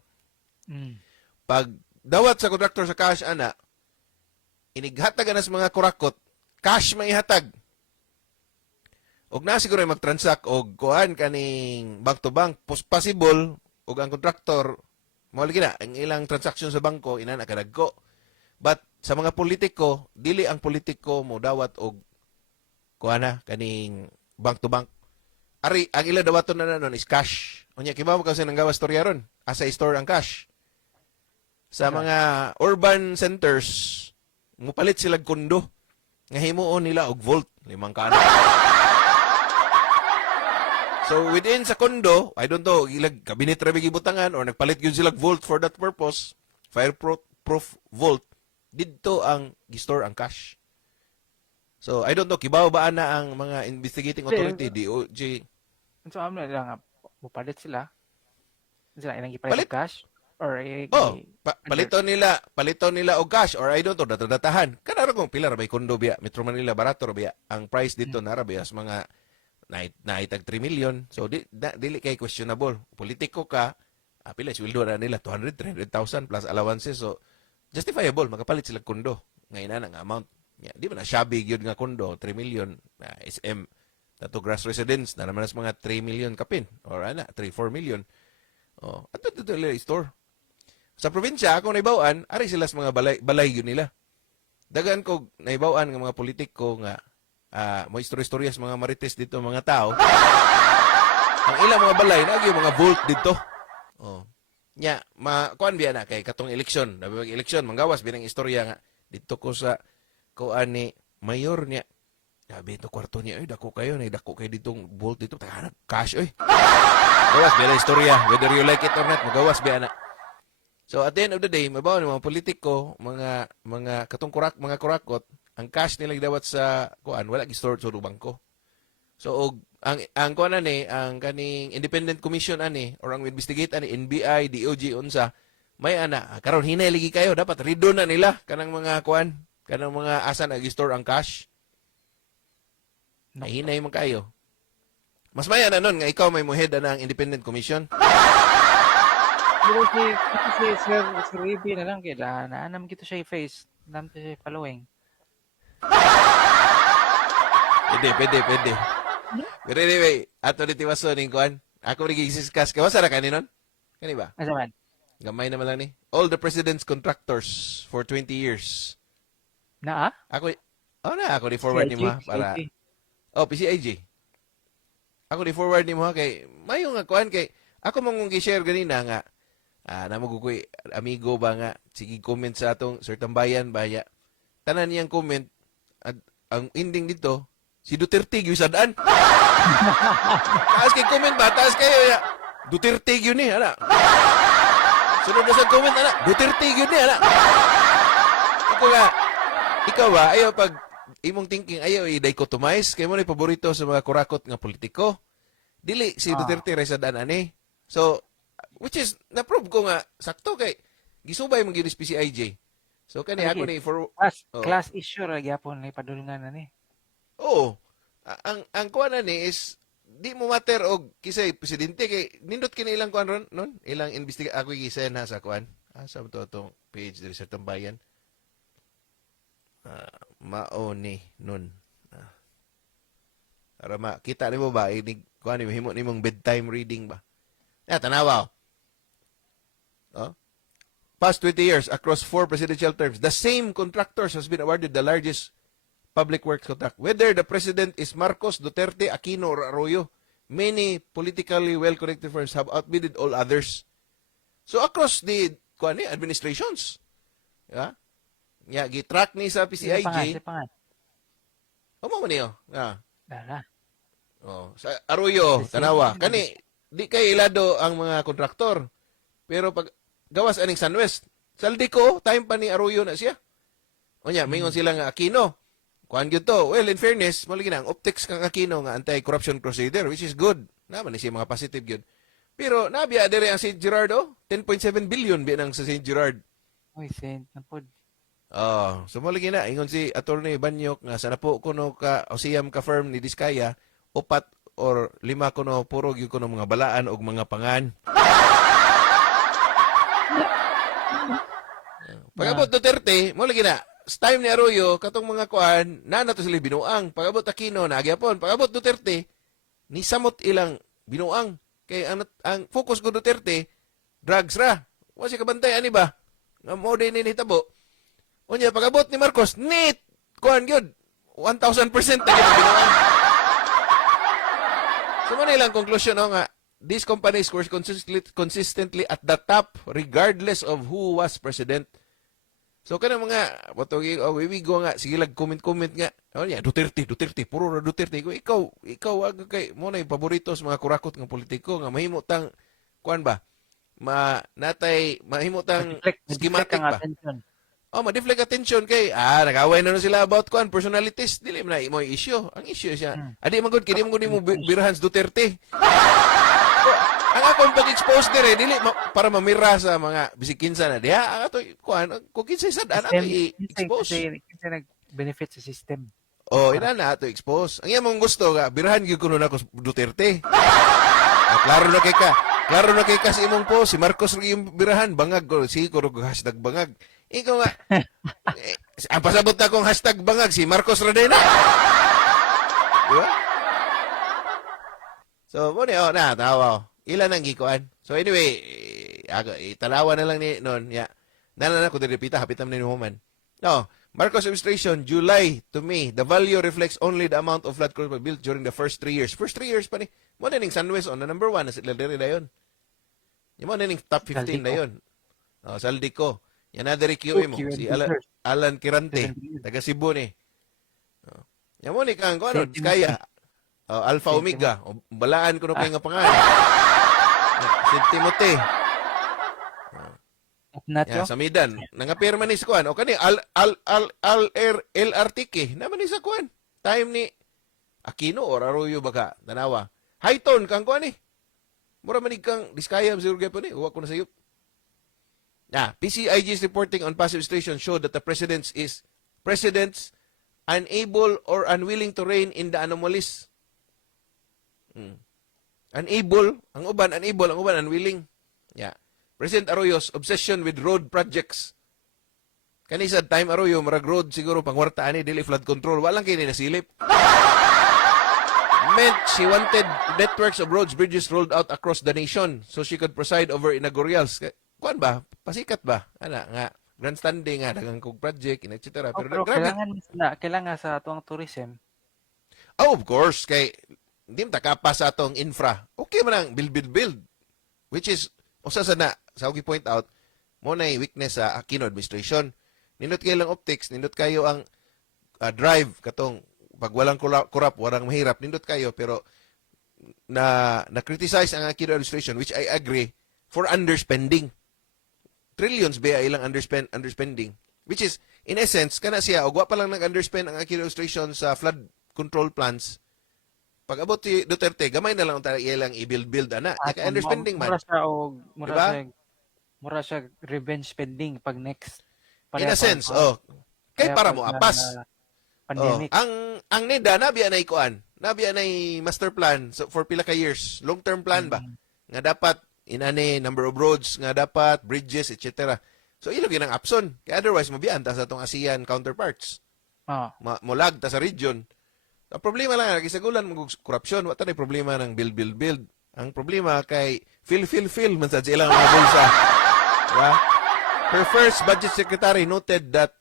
Pag dawat sa kontraktor sa cash, ana, inighatag na sa mga kurakot, cash may ihatag. Og na siguro mag-transact og kuan kaning bank to bank, possible, og ang kontraktor, mawala gina, ang ilang transaksyon sa bangko, inana kadagko. But sa mga politiko, dili ang politiko mo dawat og kuana kaning bank to bank. Ari, ang ila dawaton na nun is cash. Unya kibaw mo kasi nang gawa storya ron. Asa i-store ang cash. Sa mga urban centers, mupalit sila kondo. Nga himuon nila og vault, 5 kana. So within sa kondo, I don't know, ilag kabinet ra gibutangan or nagpalit gyud sila vault for that purpose, fireproof vault. Didto ang gi-store ang cash. So I don't know kibaw ba ana ang mga investigating authority DOJ. so amo na lang mupalit sila ilang gipalit Palit. og cash or Paliton nila og cash or I don't know datadahan. Kana ra kung pila ra bay kondo biya, Metro Manila barato ra biya. Ang price dito na ra biya sa mga naitag 3 million. So dili kay questionable. Politiko ka, pila sweldo na nila 200,000 plus allowances. So justifiable makapalit sila kondo ngayon na nga amount. Yeah, di ba na shabby gyud nga kondo 3 million SM tato grass residence na naman sa mga 3 million kapin or ana 3-4 million. Oh, ato dito nila store. Sa probinsya ako naibawaan, ari sila sa mga balay yun nila. Dagan ko naibawaan ng mga politiko nga mo istorya sa mga marites dito mga tao. Ang ilang mga balay na mga vault dito. Oh. Nya, kuan biya na kay katong eleksyon. Nabi eleksyon manggawas binang istorya nga dito ko sa kuan ni mayor niya. Sabi ito kwarto niya, dako kayo, dako kayo ditong bolt dito, taga cash, Gawas, biya na istorya. Whether you like it or not, magawas, biya na. So, at the end of the day, mabaw ng mga politiko, mga mga kurakot, ang cash nila dawat sa, wala gi-store sa bangko. So, ang kuan ani, ang kaning independent commission ani, or ang investigate ani, NBI, DOJ, unsa, may karon hinay lagi kayo, dapat redo na nila, kanang mga kanang mga asa na gi-store ang cash. No. Hinay man kayo. Mas maya na nun nga ikaw may muhead na ang independent commission. Pero si Sir Riby na lang kaya naanam kito siya i-face. Naanam siya following. Pwede. Pero anyway, ato ni tiwaso ning kuan. Ako nagigisiskas ka. Wasa na kaninon? Kani ba? Asa man? Gamay naman lang ni. All the president's contractors for 20 years. Naa? Ako ni forward ni mo ha, para PCIG. Ako ni forward ni mo ha, kay mayo nga kuan kay ako mong gi-share ganina nga namugukoy amigo ba nga sige comment sa atong certain bayan baya. Tanan niyang comment at ang ending dito si Duterte gyud sadaan. Taas kay comment ba? Taas kayo ya. Duterte gyud ni ana. Sunod na sa comment ana. Duterte gyud ni ana. Ikaw ba ayo pag imong thinking ayaw i-dichotomize kay mo ni paborito sa mga kurakot nga politiko. Dili si Duterte ray sadaan ani. So which is na-prove ko nga sakto kay gisubay man gyud ni PCIJ. So kani ako ni for class issue ra gyapon ni padulungan ani. Oo. Ang kuan ni is di mo matter og kisay presidente kay nindot kini ilang kuan ron non ilang investiga ako gisend na sa kuan. Sa to tong page diri sa tambayan. Mao ni nun. Para makita nimo ba inig kuan ni himo nimong bedtime reading ba? Tanawa. Past 20 years across 4 presidential terms, the same contractors has been awarded the largest public works contract. Whether the president is Marcos, Duterte, Aquino, or Arroyo, many politically well-connected firms have outbid all others. So across the administrations, gitrack ni sa PCIJ. Pangan. Mo niyo. Dala. Sa Arroyo, tanawa. Kani di kay ilado ang mga kontraktor. Pero pag gawas aning Sunwest, saldi ko time pa ni Arroyo na siya. Onya, mingon sila nga Aquino. Kuan gyud to. Well, in fairness, mo lagi na ang optics kang Aquino nga anti-corruption crusader, which is good. Naman ni siya mga positive gyud. Pero nabiya dire ang St. Gerard 10.7 billion binang sa St. Gerard. Oy, Saint na pod. So mo lagi na ingon si Attorney Banyok nga sana po kuno ka o siyam ka firm ni Diskaya 4 or 5 kuno puro gyud kuno mga balaan og mga pangan. Pagabot Duterte, mo lagi na sa time ni Arroyo katong mga kuan na to sila binuang. Pagabot Aquino na agyapon. Pagabot Duterte ni samot ilang binuang. Kay ang focus ko Duterte drugs ra. Wa siya kabantay ani ba? Nga mo din ni hitabo. Unya pagabot ni Marcos, neat kuan gyud 1000% na gyud binuang. So man ilang conclusion nga these companies were consistently at the top regardless of who was president. So kanang mga patugi wiwigo nga sige lag comment nga Duterte puro ra Duterte ko ikaw ag kay mo na paborito sa mga kurakot nga politiko nga mahimo tang kuan ba mahimo tang schematic ba ma-deflect attention kay nag-away na sila about kuan personalities dili man na imo issue ang issue siya adi man gud kini mo birahan sa Duterte. Ang akong pag-expose dire dili para mamira sa mga bisig kinsa na diha ato kuan kung kinsa sad ana i-expose Kinsa nag-benefit sa system. Ina na ato expose ang iyang gusto nga birahan gyud kuno nako Duterte. Klaro na kay ka si imong po si Marcos ri yung birahan bangag ko si ko hashtag bangag ikaw nga ang pasabot na kong hashtag bangag si Marcos Radena. Diba? So mo ni tawa ilan ang gikuan. So anyway, italawa na lang ni noon. Nana ko direpita hapitam ni human. No, Marcos administration July to May, the value reflects only the amount of flood control built during the first 3 years. First 3 years pa ni. Mo na ning Sunwest on the number 1 na sila diri dayon. Mo na ning top 15 dayon. Saldico. Yan na diri QM mo si Alan Kirante, taga Cebu ni. Yan mo ni kang ko ano, Saint kaya Timothy. Alpha Saint Omega. Timothy. O, balaan ko na kayo nga pangalan. Si Timothy. Ignacio. Ya, sa Midan. Nangapirma ni sa kuan. O kani LRTK naman ni sa kuan. Time ni Aquino or Arroyo baka tanawa. Hayton kang kuan ni. Mura manig kang diskaya siguro gyapon ni. Uwa ko na sayop. PCIG's reporting on passive station showed that the presidents unable or unwilling to rein in the anomalies. Unable, ang uban unwilling. Yeah. President Arroyo's obsession with road projects. Kanisa time Arroyo marag road siguro pangwartaan ni dili flood control, walang kini nasilip. Meant she wanted networks of roads, bridges rolled out across the nation so she could preside over inaugurals. Kuan ba? Pasikat ba? Ana nga grandstanding nga daghang kog project etc. Oh, Pero pero grabe. kailangan sa atong tourism. Oh, of course kay hindi man takapa sa atong infra. Okay man ang build. Which is usa sa gi point out mo na weakness sa Aquino administration. Nindot kayo lang optics, nindot kayo ang drive katong pag walang corrupt, walang mahirap, nindot kayo pero na-criticize ang Aquino administration which I agree for underspending. Trillions ba ilang underspending which is in essence kana siya og wa pa lang nag-underspend ang Aquino administration sa flood control plans. Pag abot si Duterte, gamay na lang ang ilang i-build ana. Kaya underspending man. Diba? Mura siya revenge spending pag next. In a sense, kay para mo apas. Pandemic. Ang NEDA nabiya na ikuan. Nabiya na master plan for pila ka years. Long-term plan ba? Nga dapat inani number of roads, nga dapat bridges, etc. So ilog yun ang abson. Kaya otherwise mabiyan ta sa atong ASEAN counterparts. Mulag ta sa region. Ang problema lang, nagisagulan mo korupsyon, wata na problema ng build. Ang problema kay fill man sa ilang mga bulsa. Diba? Her first budget secretary noted that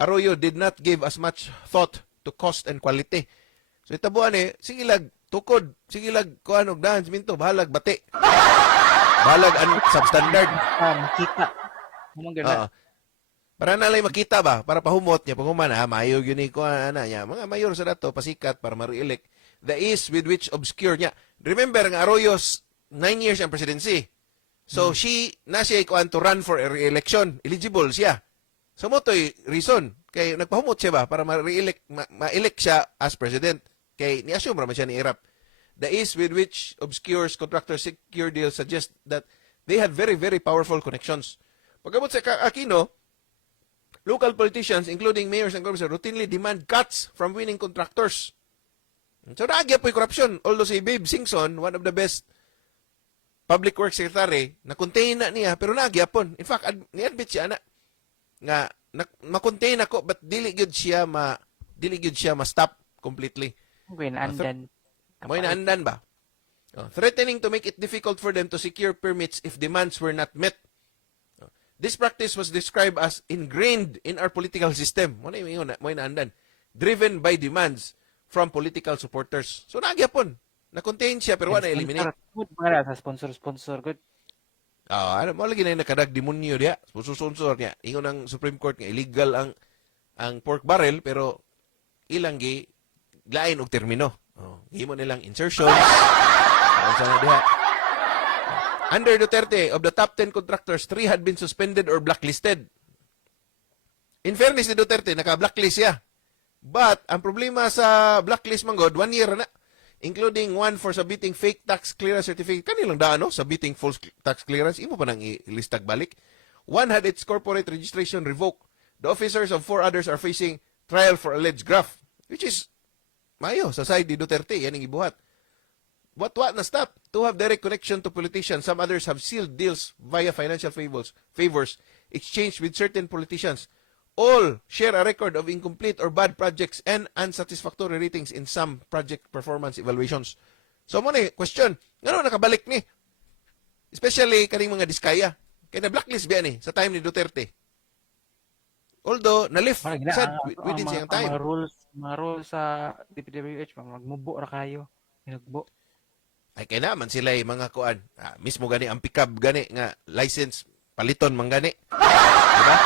Arroyo did not give as much thought to cost and quality. So itabuan sige lag tukod, sige lag kuan og dance minto, bahalag bati. Bahalag substandard. Makita. Para nalay makita ba? Para pahumot niya. Paghuman, mayo yun ko, niya. Mga mayor sa dato, pasikat para ma-re-elect. The ease with which obscure niya. Remember, ang Arroyo's 9 years ang presidency. So, siya to run for a re-election. Eligible siya. So, mo to'y reason. Kay nagpahumot siya ba? Para ma-re-elect, ma-elect siya as president. Kay ni-assume naman siya ni Irap. The ease with which obscures contractor secure deals suggest that they had very, very powerful connections. Pagkabot sa Aquino, local politicians, including mayors and governors, routinely demand cuts from winning contractors. So, naagya po yung corruption. Although si Babe Singson, one of the best public works secretary, na-contain na niya, pero naagya po. In fact, ni-admit siya nga ma-contain ako, but dili gyud siya ma-stop completely. Okay, naandan. May naandan ba? Threatening to make it difficult for them to secure permits if demands were not met. This practice was described as ingrained in our political system. Mo na andan. Driven by demands from political supporters. So nagyapon. Na-contain siya pero wala na-eliminate. Good mga sa sponsor. Good. Mo lagi na nakadag demonyo diya. Sponsor niya. Ingon ng Supreme Court nga illegal ang pork barrel pero ilang lain og termino. Himo nilang insertions. Sana diha. Under Duterte, of the top 10 contractors, 3 had been suspended or blacklisted. In fairness ni Duterte, naka-blacklist siya. But, ang problema sa blacklist manggod, 1 year na. Including one for submitting fake tax clearance certificate. Kanilang daan, submitting false tax clearance. Imo pa nang ilistag balik. One had its corporate registration revoked. The officers of 4 others are facing trial for alleged graft. Which is, mayo, sa side ni Duterte, yan ang ibuhat. What na stop? To have direct connection to politicians. Some others have sealed deals via financial favors exchanged with certain politicians. All share a record of incomplete or bad projects and unsatisfactory ratings in some project performance evaluations. So mo ni question, ngano nakabalik ni? Especially kaning mga diskaya. Kaya na blacklist ba ni sa time ni Duterte. Although na-lift within siyang time. Mga rules sa DPWH magmubo ra kayo. Hinugbo. Ay kaya naman sila mga kuan. Mismo gani ang pick-up gani nga license paliton man gani. Diba?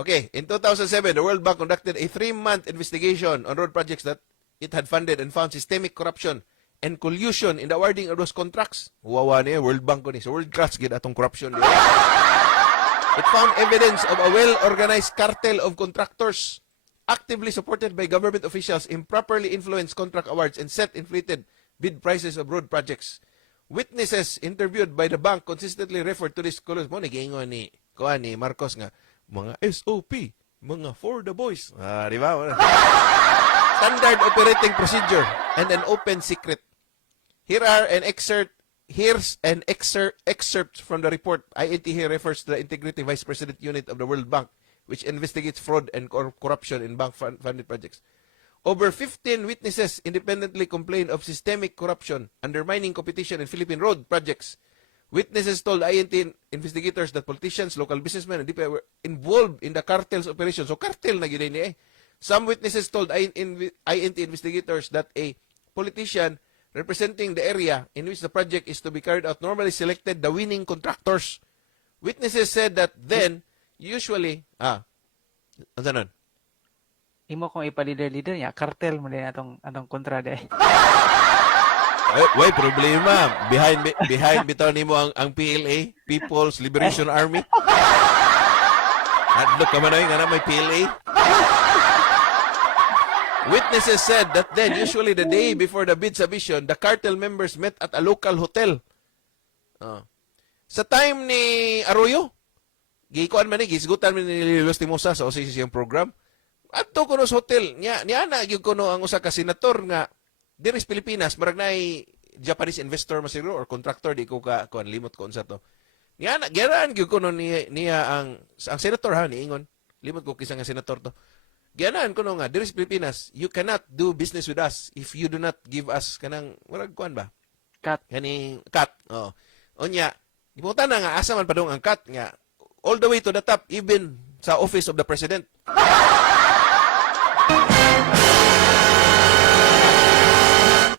Okay, in 2007, the World Bank conducted a 3-month investigation on road projects that it had funded and found systemic corruption and collusion in the awarding of those contracts. Wawa niya, World Bank ko ni. So, world class gid atong corruption. It found evidence of a well-organized cartel of contractors actively supported by government officials, improperly influenced contract awards, and set inflated bid prices of road projects. Witnesses interviewed by the bank consistently referred to this collusion. Mo nagiingon ni Marcos nga mga SOP, mga for the boys. Di ba? Standard operating procedure and an open secret. Here's an excerpt from the report. INT here refers to the Integrity Vice President Unit of the World Bank, which investigates fraud and corruption in bank-funded projects. Over 15 witnesses independently complained of systemic corruption, undermining competition in Philippine road projects. Witnesses told INT investigators that politicians, local businessmen, and DPI were involved in the cartel's operation. So, cartel na yun eh. Some witnesses told INT investigators that a politician representing the area in which the project is to be carried out normally selected the winning contractors. Witnesses said that then, usually, ano nun? Imo kung ipalider-leader niya, cartel mo din atong kontrada eh. Why problema? Behind bitaw nimo ang PLA, People's Liberation Army. Adlok ka man nga na may PLA. Witnesses said that then, usually the day before the bid submission, the cartel members met at a local hotel. Sa time ni Arroyo, gikuan man ni gisgutan man ni Los Timosa sa OCC program. Adto kuno sa hotel, niya na gyud kuno ang usa ka senator nga diri sa Pilipinas, marag naay Japanese investor masiguro or contractor, di ko kuan limot ko unsa to. Niya na gyaraan gyud kuno niya ang senator ha niingon. Limot ko kisa nga senator to. Gyaraan kuno nga diri sa Pilipinas, you cannot do business with us if you do not give us kanang marag kuan ba? Cut. Kaning cut. Oh. Unya, ibutan na nga asa man padung ang cut nga all the way to the top, even sa office of the president.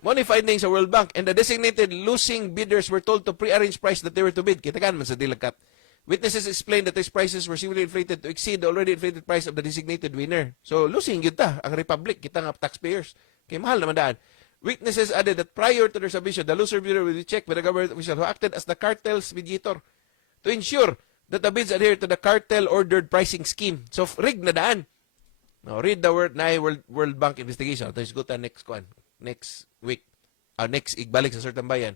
Money findings sa World Bank and the designated losing bidders were told to pre-arrange price that they were to bid. Kitagan man sa dilakat. Witnesses explained that these prices were severely inflated to exceed the already inflated price of the designated winner. So, losing yun ta, ang Republic, kita nga taxpayers. Kaya mahal naman daan. Witnesses added that prior to their submission, the loser bidder will be checked by the government official who acted as the cartel's mediator to ensure that the bids adhere to the cartel-ordered pricing scheme. So, rig na daan. Now, read the word na World Bank investigation. Ito is next week. Next, igbalik sa certain bayan.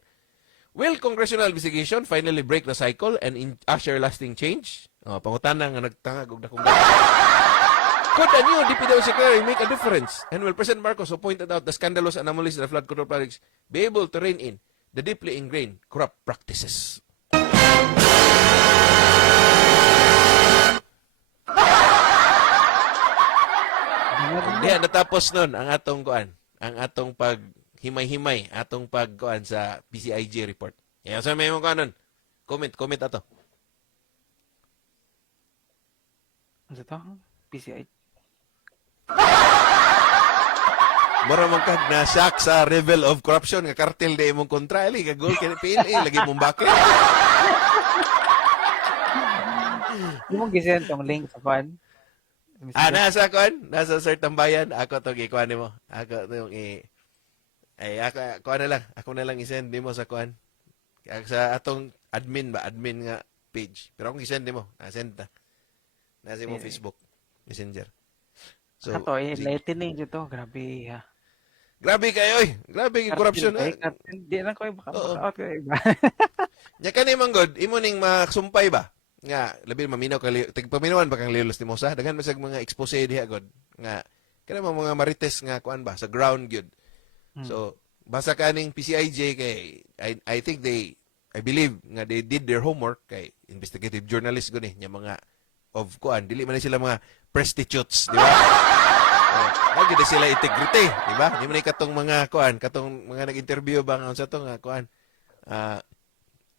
Will congressional investigation finally break the cycle and usher lasting change? Pangutana nga nagtangag og dakong Could a new DPW secretary make a difference? And will President Marcos, who pointed out the scandalous anomalies in the flood control projects, be able to rein in the deeply ingrained corrupt practices? Diyan natapos nun ang atong kuan, ang atong paghimay-himay, atong pagkuan sa PCIG report. Kaya sa may mga kuan nun, comment ato. Ano to? PCI. Mara man kag na shock sa level of corruption nga cartel di imong kontra ali kag goal kay PLA lagi mong bakit. Di mo gisend tong link sa fan. Nasa kuan, nasa certain bayan ako to gikuan nimo. Ako tong ako na lang i-send nimo sa kuan. Sa atong admin nga page. Pero akong i-send nimo, na-send ta. Nasa mo Facebook Messenger. So, Ato, lightning dito. Grabe, ha. Grabe kayo, oy. Grabe yung corruption. Di lang ko, baka-out ko iba. Nya kani manggod, imo ning maksumpay ba? Nga, labi maminaw ka, tigpaminawan ba kang Lelos Timosa? Daghan masag mga expose diha, god. Nga, kana mga marites nga, kuan ba, sa ground, good. So, basa kaning PCIJ kay, I think I believe nga they did their homework kay investigative journalist guni nya mga of kuan dili man sila mga prostitutes, di ba? Lagi na sila integrity, di ba? Di man katong mga kuan, katong mga nag-interview ba nga sa to nga kuan.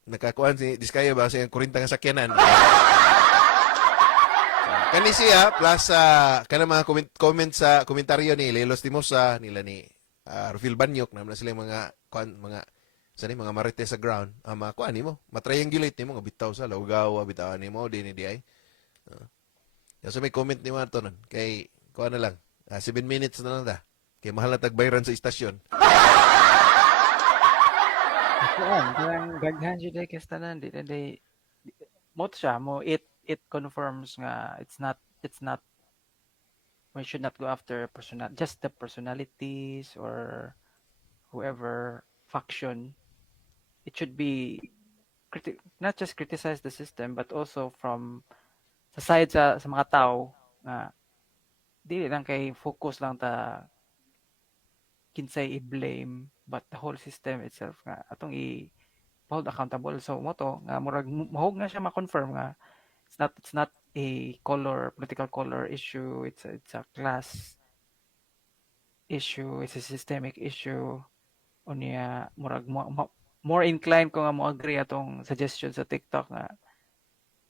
Nakakuan si Diskaya ba sa 40 nga sakyanan. Kani siya plus kana mga comment sa komentaryo ni Lelos Timosa nila ni Rufil Banyok na sila mga kuan mga mga marites sa ground. Mga kuan nimo, matriangulate nimo nga bitaw sa Laugawa, bitawan nimo dinhi di ay. So may comment ni Marto nun. Kay, kuha na lang. 7 minutes na lang ta. Kay mahal na tagbayaran sa istasyon. Kuan, parang daghan jud ay kastanan di na day mo siya mo it confirms nga it's not we should not go after just the personalities or whoever faction. It should be not just criticize the system but also from sa side sa mga tao nga dili lang kay focus lang ta kinsay i-blame but the whole system itself nga atong hold accountable. So mo to nga murag mahog nga siya ma-confirm nga it's not a political color issue, it's a class issue, it's a systemic issue. Unya murag more inclined ko nga mo agree atong suggestion sa TikTok nga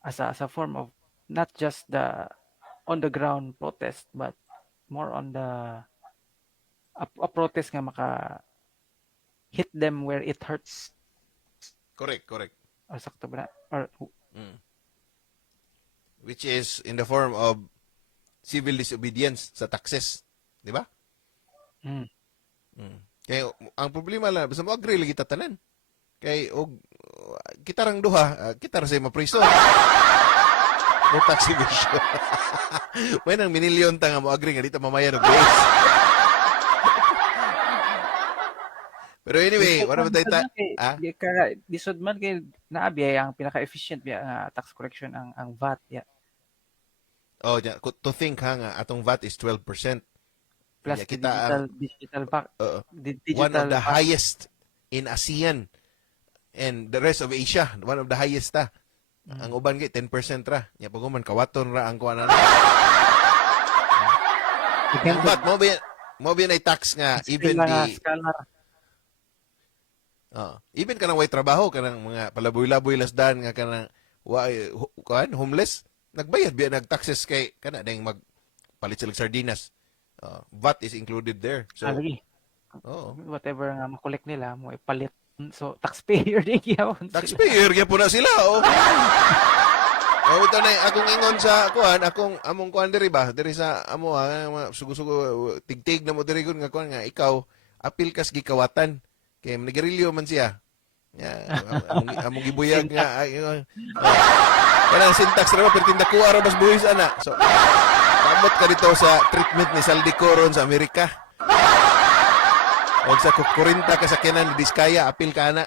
as a form of not just the on the ground protest but more on the a protest nga maka hit them where it hurts. Correct. Or sakto ba na? Or Mm. Which is in the form of civil disobedience sa taxes. Di ba? mm, Kaya ang problema lang, basta mo agree lagi tatanan. Kay og kita rang duha, kita ra say mapriso. No tax evasion. May nang minilyon ta nga mo agree nga dito mamaya og base. Pero anyway, wala ba tayo disod man kay naabi ang pinaka-efficient biya nga tax correction ang VAT ya. Oh, to think ha nga atong VAT is 12%. Plus Yeah, kita digital back one of the highest in ASEAN and the rest of Asia, one of the highest ta. Ang uban kay 10% ra. Nya paguman kawaton ra ang kuana. Ang VAT mo ba ay tax nga even even kanang way trabaho kanang mga palaboy-laboy lasdan nga kanang homeless nagbayad biya nagtaxes kay kana dayang magpalit sila sardinas. VAT is included there. So whatever nga makolek nila mo ipalit. So taxpayer din gyapon. Taxpayer gyapon na sila ito na akong ingon sa among kuan diri ba diri sa amo sugo-sugo tigtig na mo diri gon nga kuan nga ikaw apil kas gikawatan kay manigarilyo man siya. Among gibuyag nga kanang syntax ra pero tindakuha ra bas buhis ana. So abot ka dito sa treatment ni Saldicoron sa Amerika. O sa 40 ka sa kinan ni Diskaya apil ka na.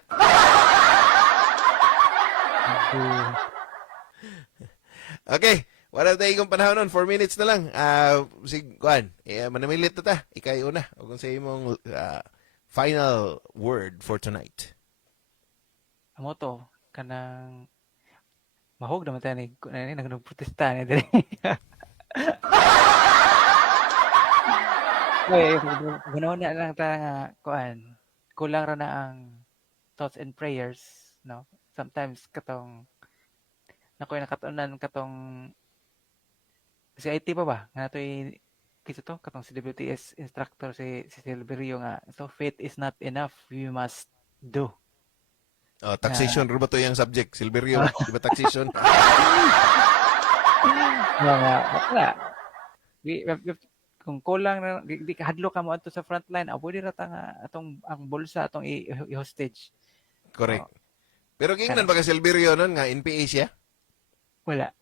Okay, wala tayo ikong panahon nun. 4 minutes na lang. Kuan, manamilit na ta. Ikay una. O kung sa imong final word for tonight. Amo to, kanang mahog naman tayo ni nagprotesta ni dire. Ganaw na lang ta nga kuan. Kulang ra na ang thoughts and prayers, no? Sometimes katong nakoy nakatunan katong si IT pa ba nga natoy kito to katong si WTS instructor si Silverio nga so faith is not enough, we must do. Taxation ro ba to yung subject Silverio? Di ba taxation? Wala. Kung kulang na di hadlo ka mo adto sa frontline pwede ra ta nga atong ang bulsa atong i-hostage. Correct. Pero gingnan ba ka Silverio nun nga NPA siya? Wala.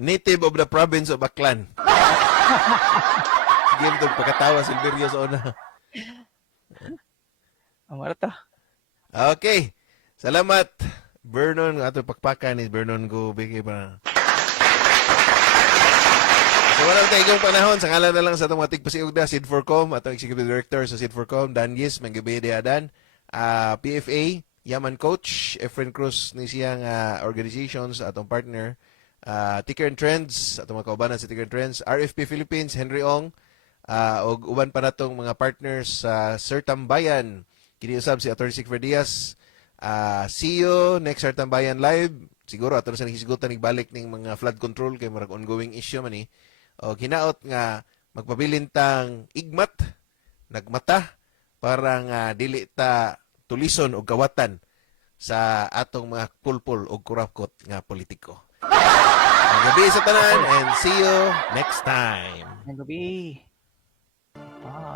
Native of the province of Aklan. Sige ito, pagkatawa Silverio sa una. Amara to. Okay. Salamat, Vernon. Ato pakpakan ni Vernon go bigay pa. So, walang taigong panahon. Sa ngalan na lang sa itong mga tigpasiugda, Sid4Com, atong Executive Director sa Sid4Com, Dan Gis, Manggabede Adan, PFA, Yaman Coach, Efren Cruz ni siyang organizations, atong partner, Ticker and Trends, atong mga kaubanan sa Ticker and Trends, RFP Philippines, Henry Ong, o uban pa natong mga partners sa Sir Tambayan, kiniusab si Atty. Sikfer Diaz. See you next Sir Tambayan Live. Siguro ato na sa nagisigutan nagbalik ning mga flood control kay marag ongoing issue man ni. O hinaot nga magpabilin tang igmat, nagmata para nga dili ta tulison og kawatan sa atong mga pulpul og kurapkot nga politiko. Ang gabi sa tanan and see you next time. Ang gabi. Bye.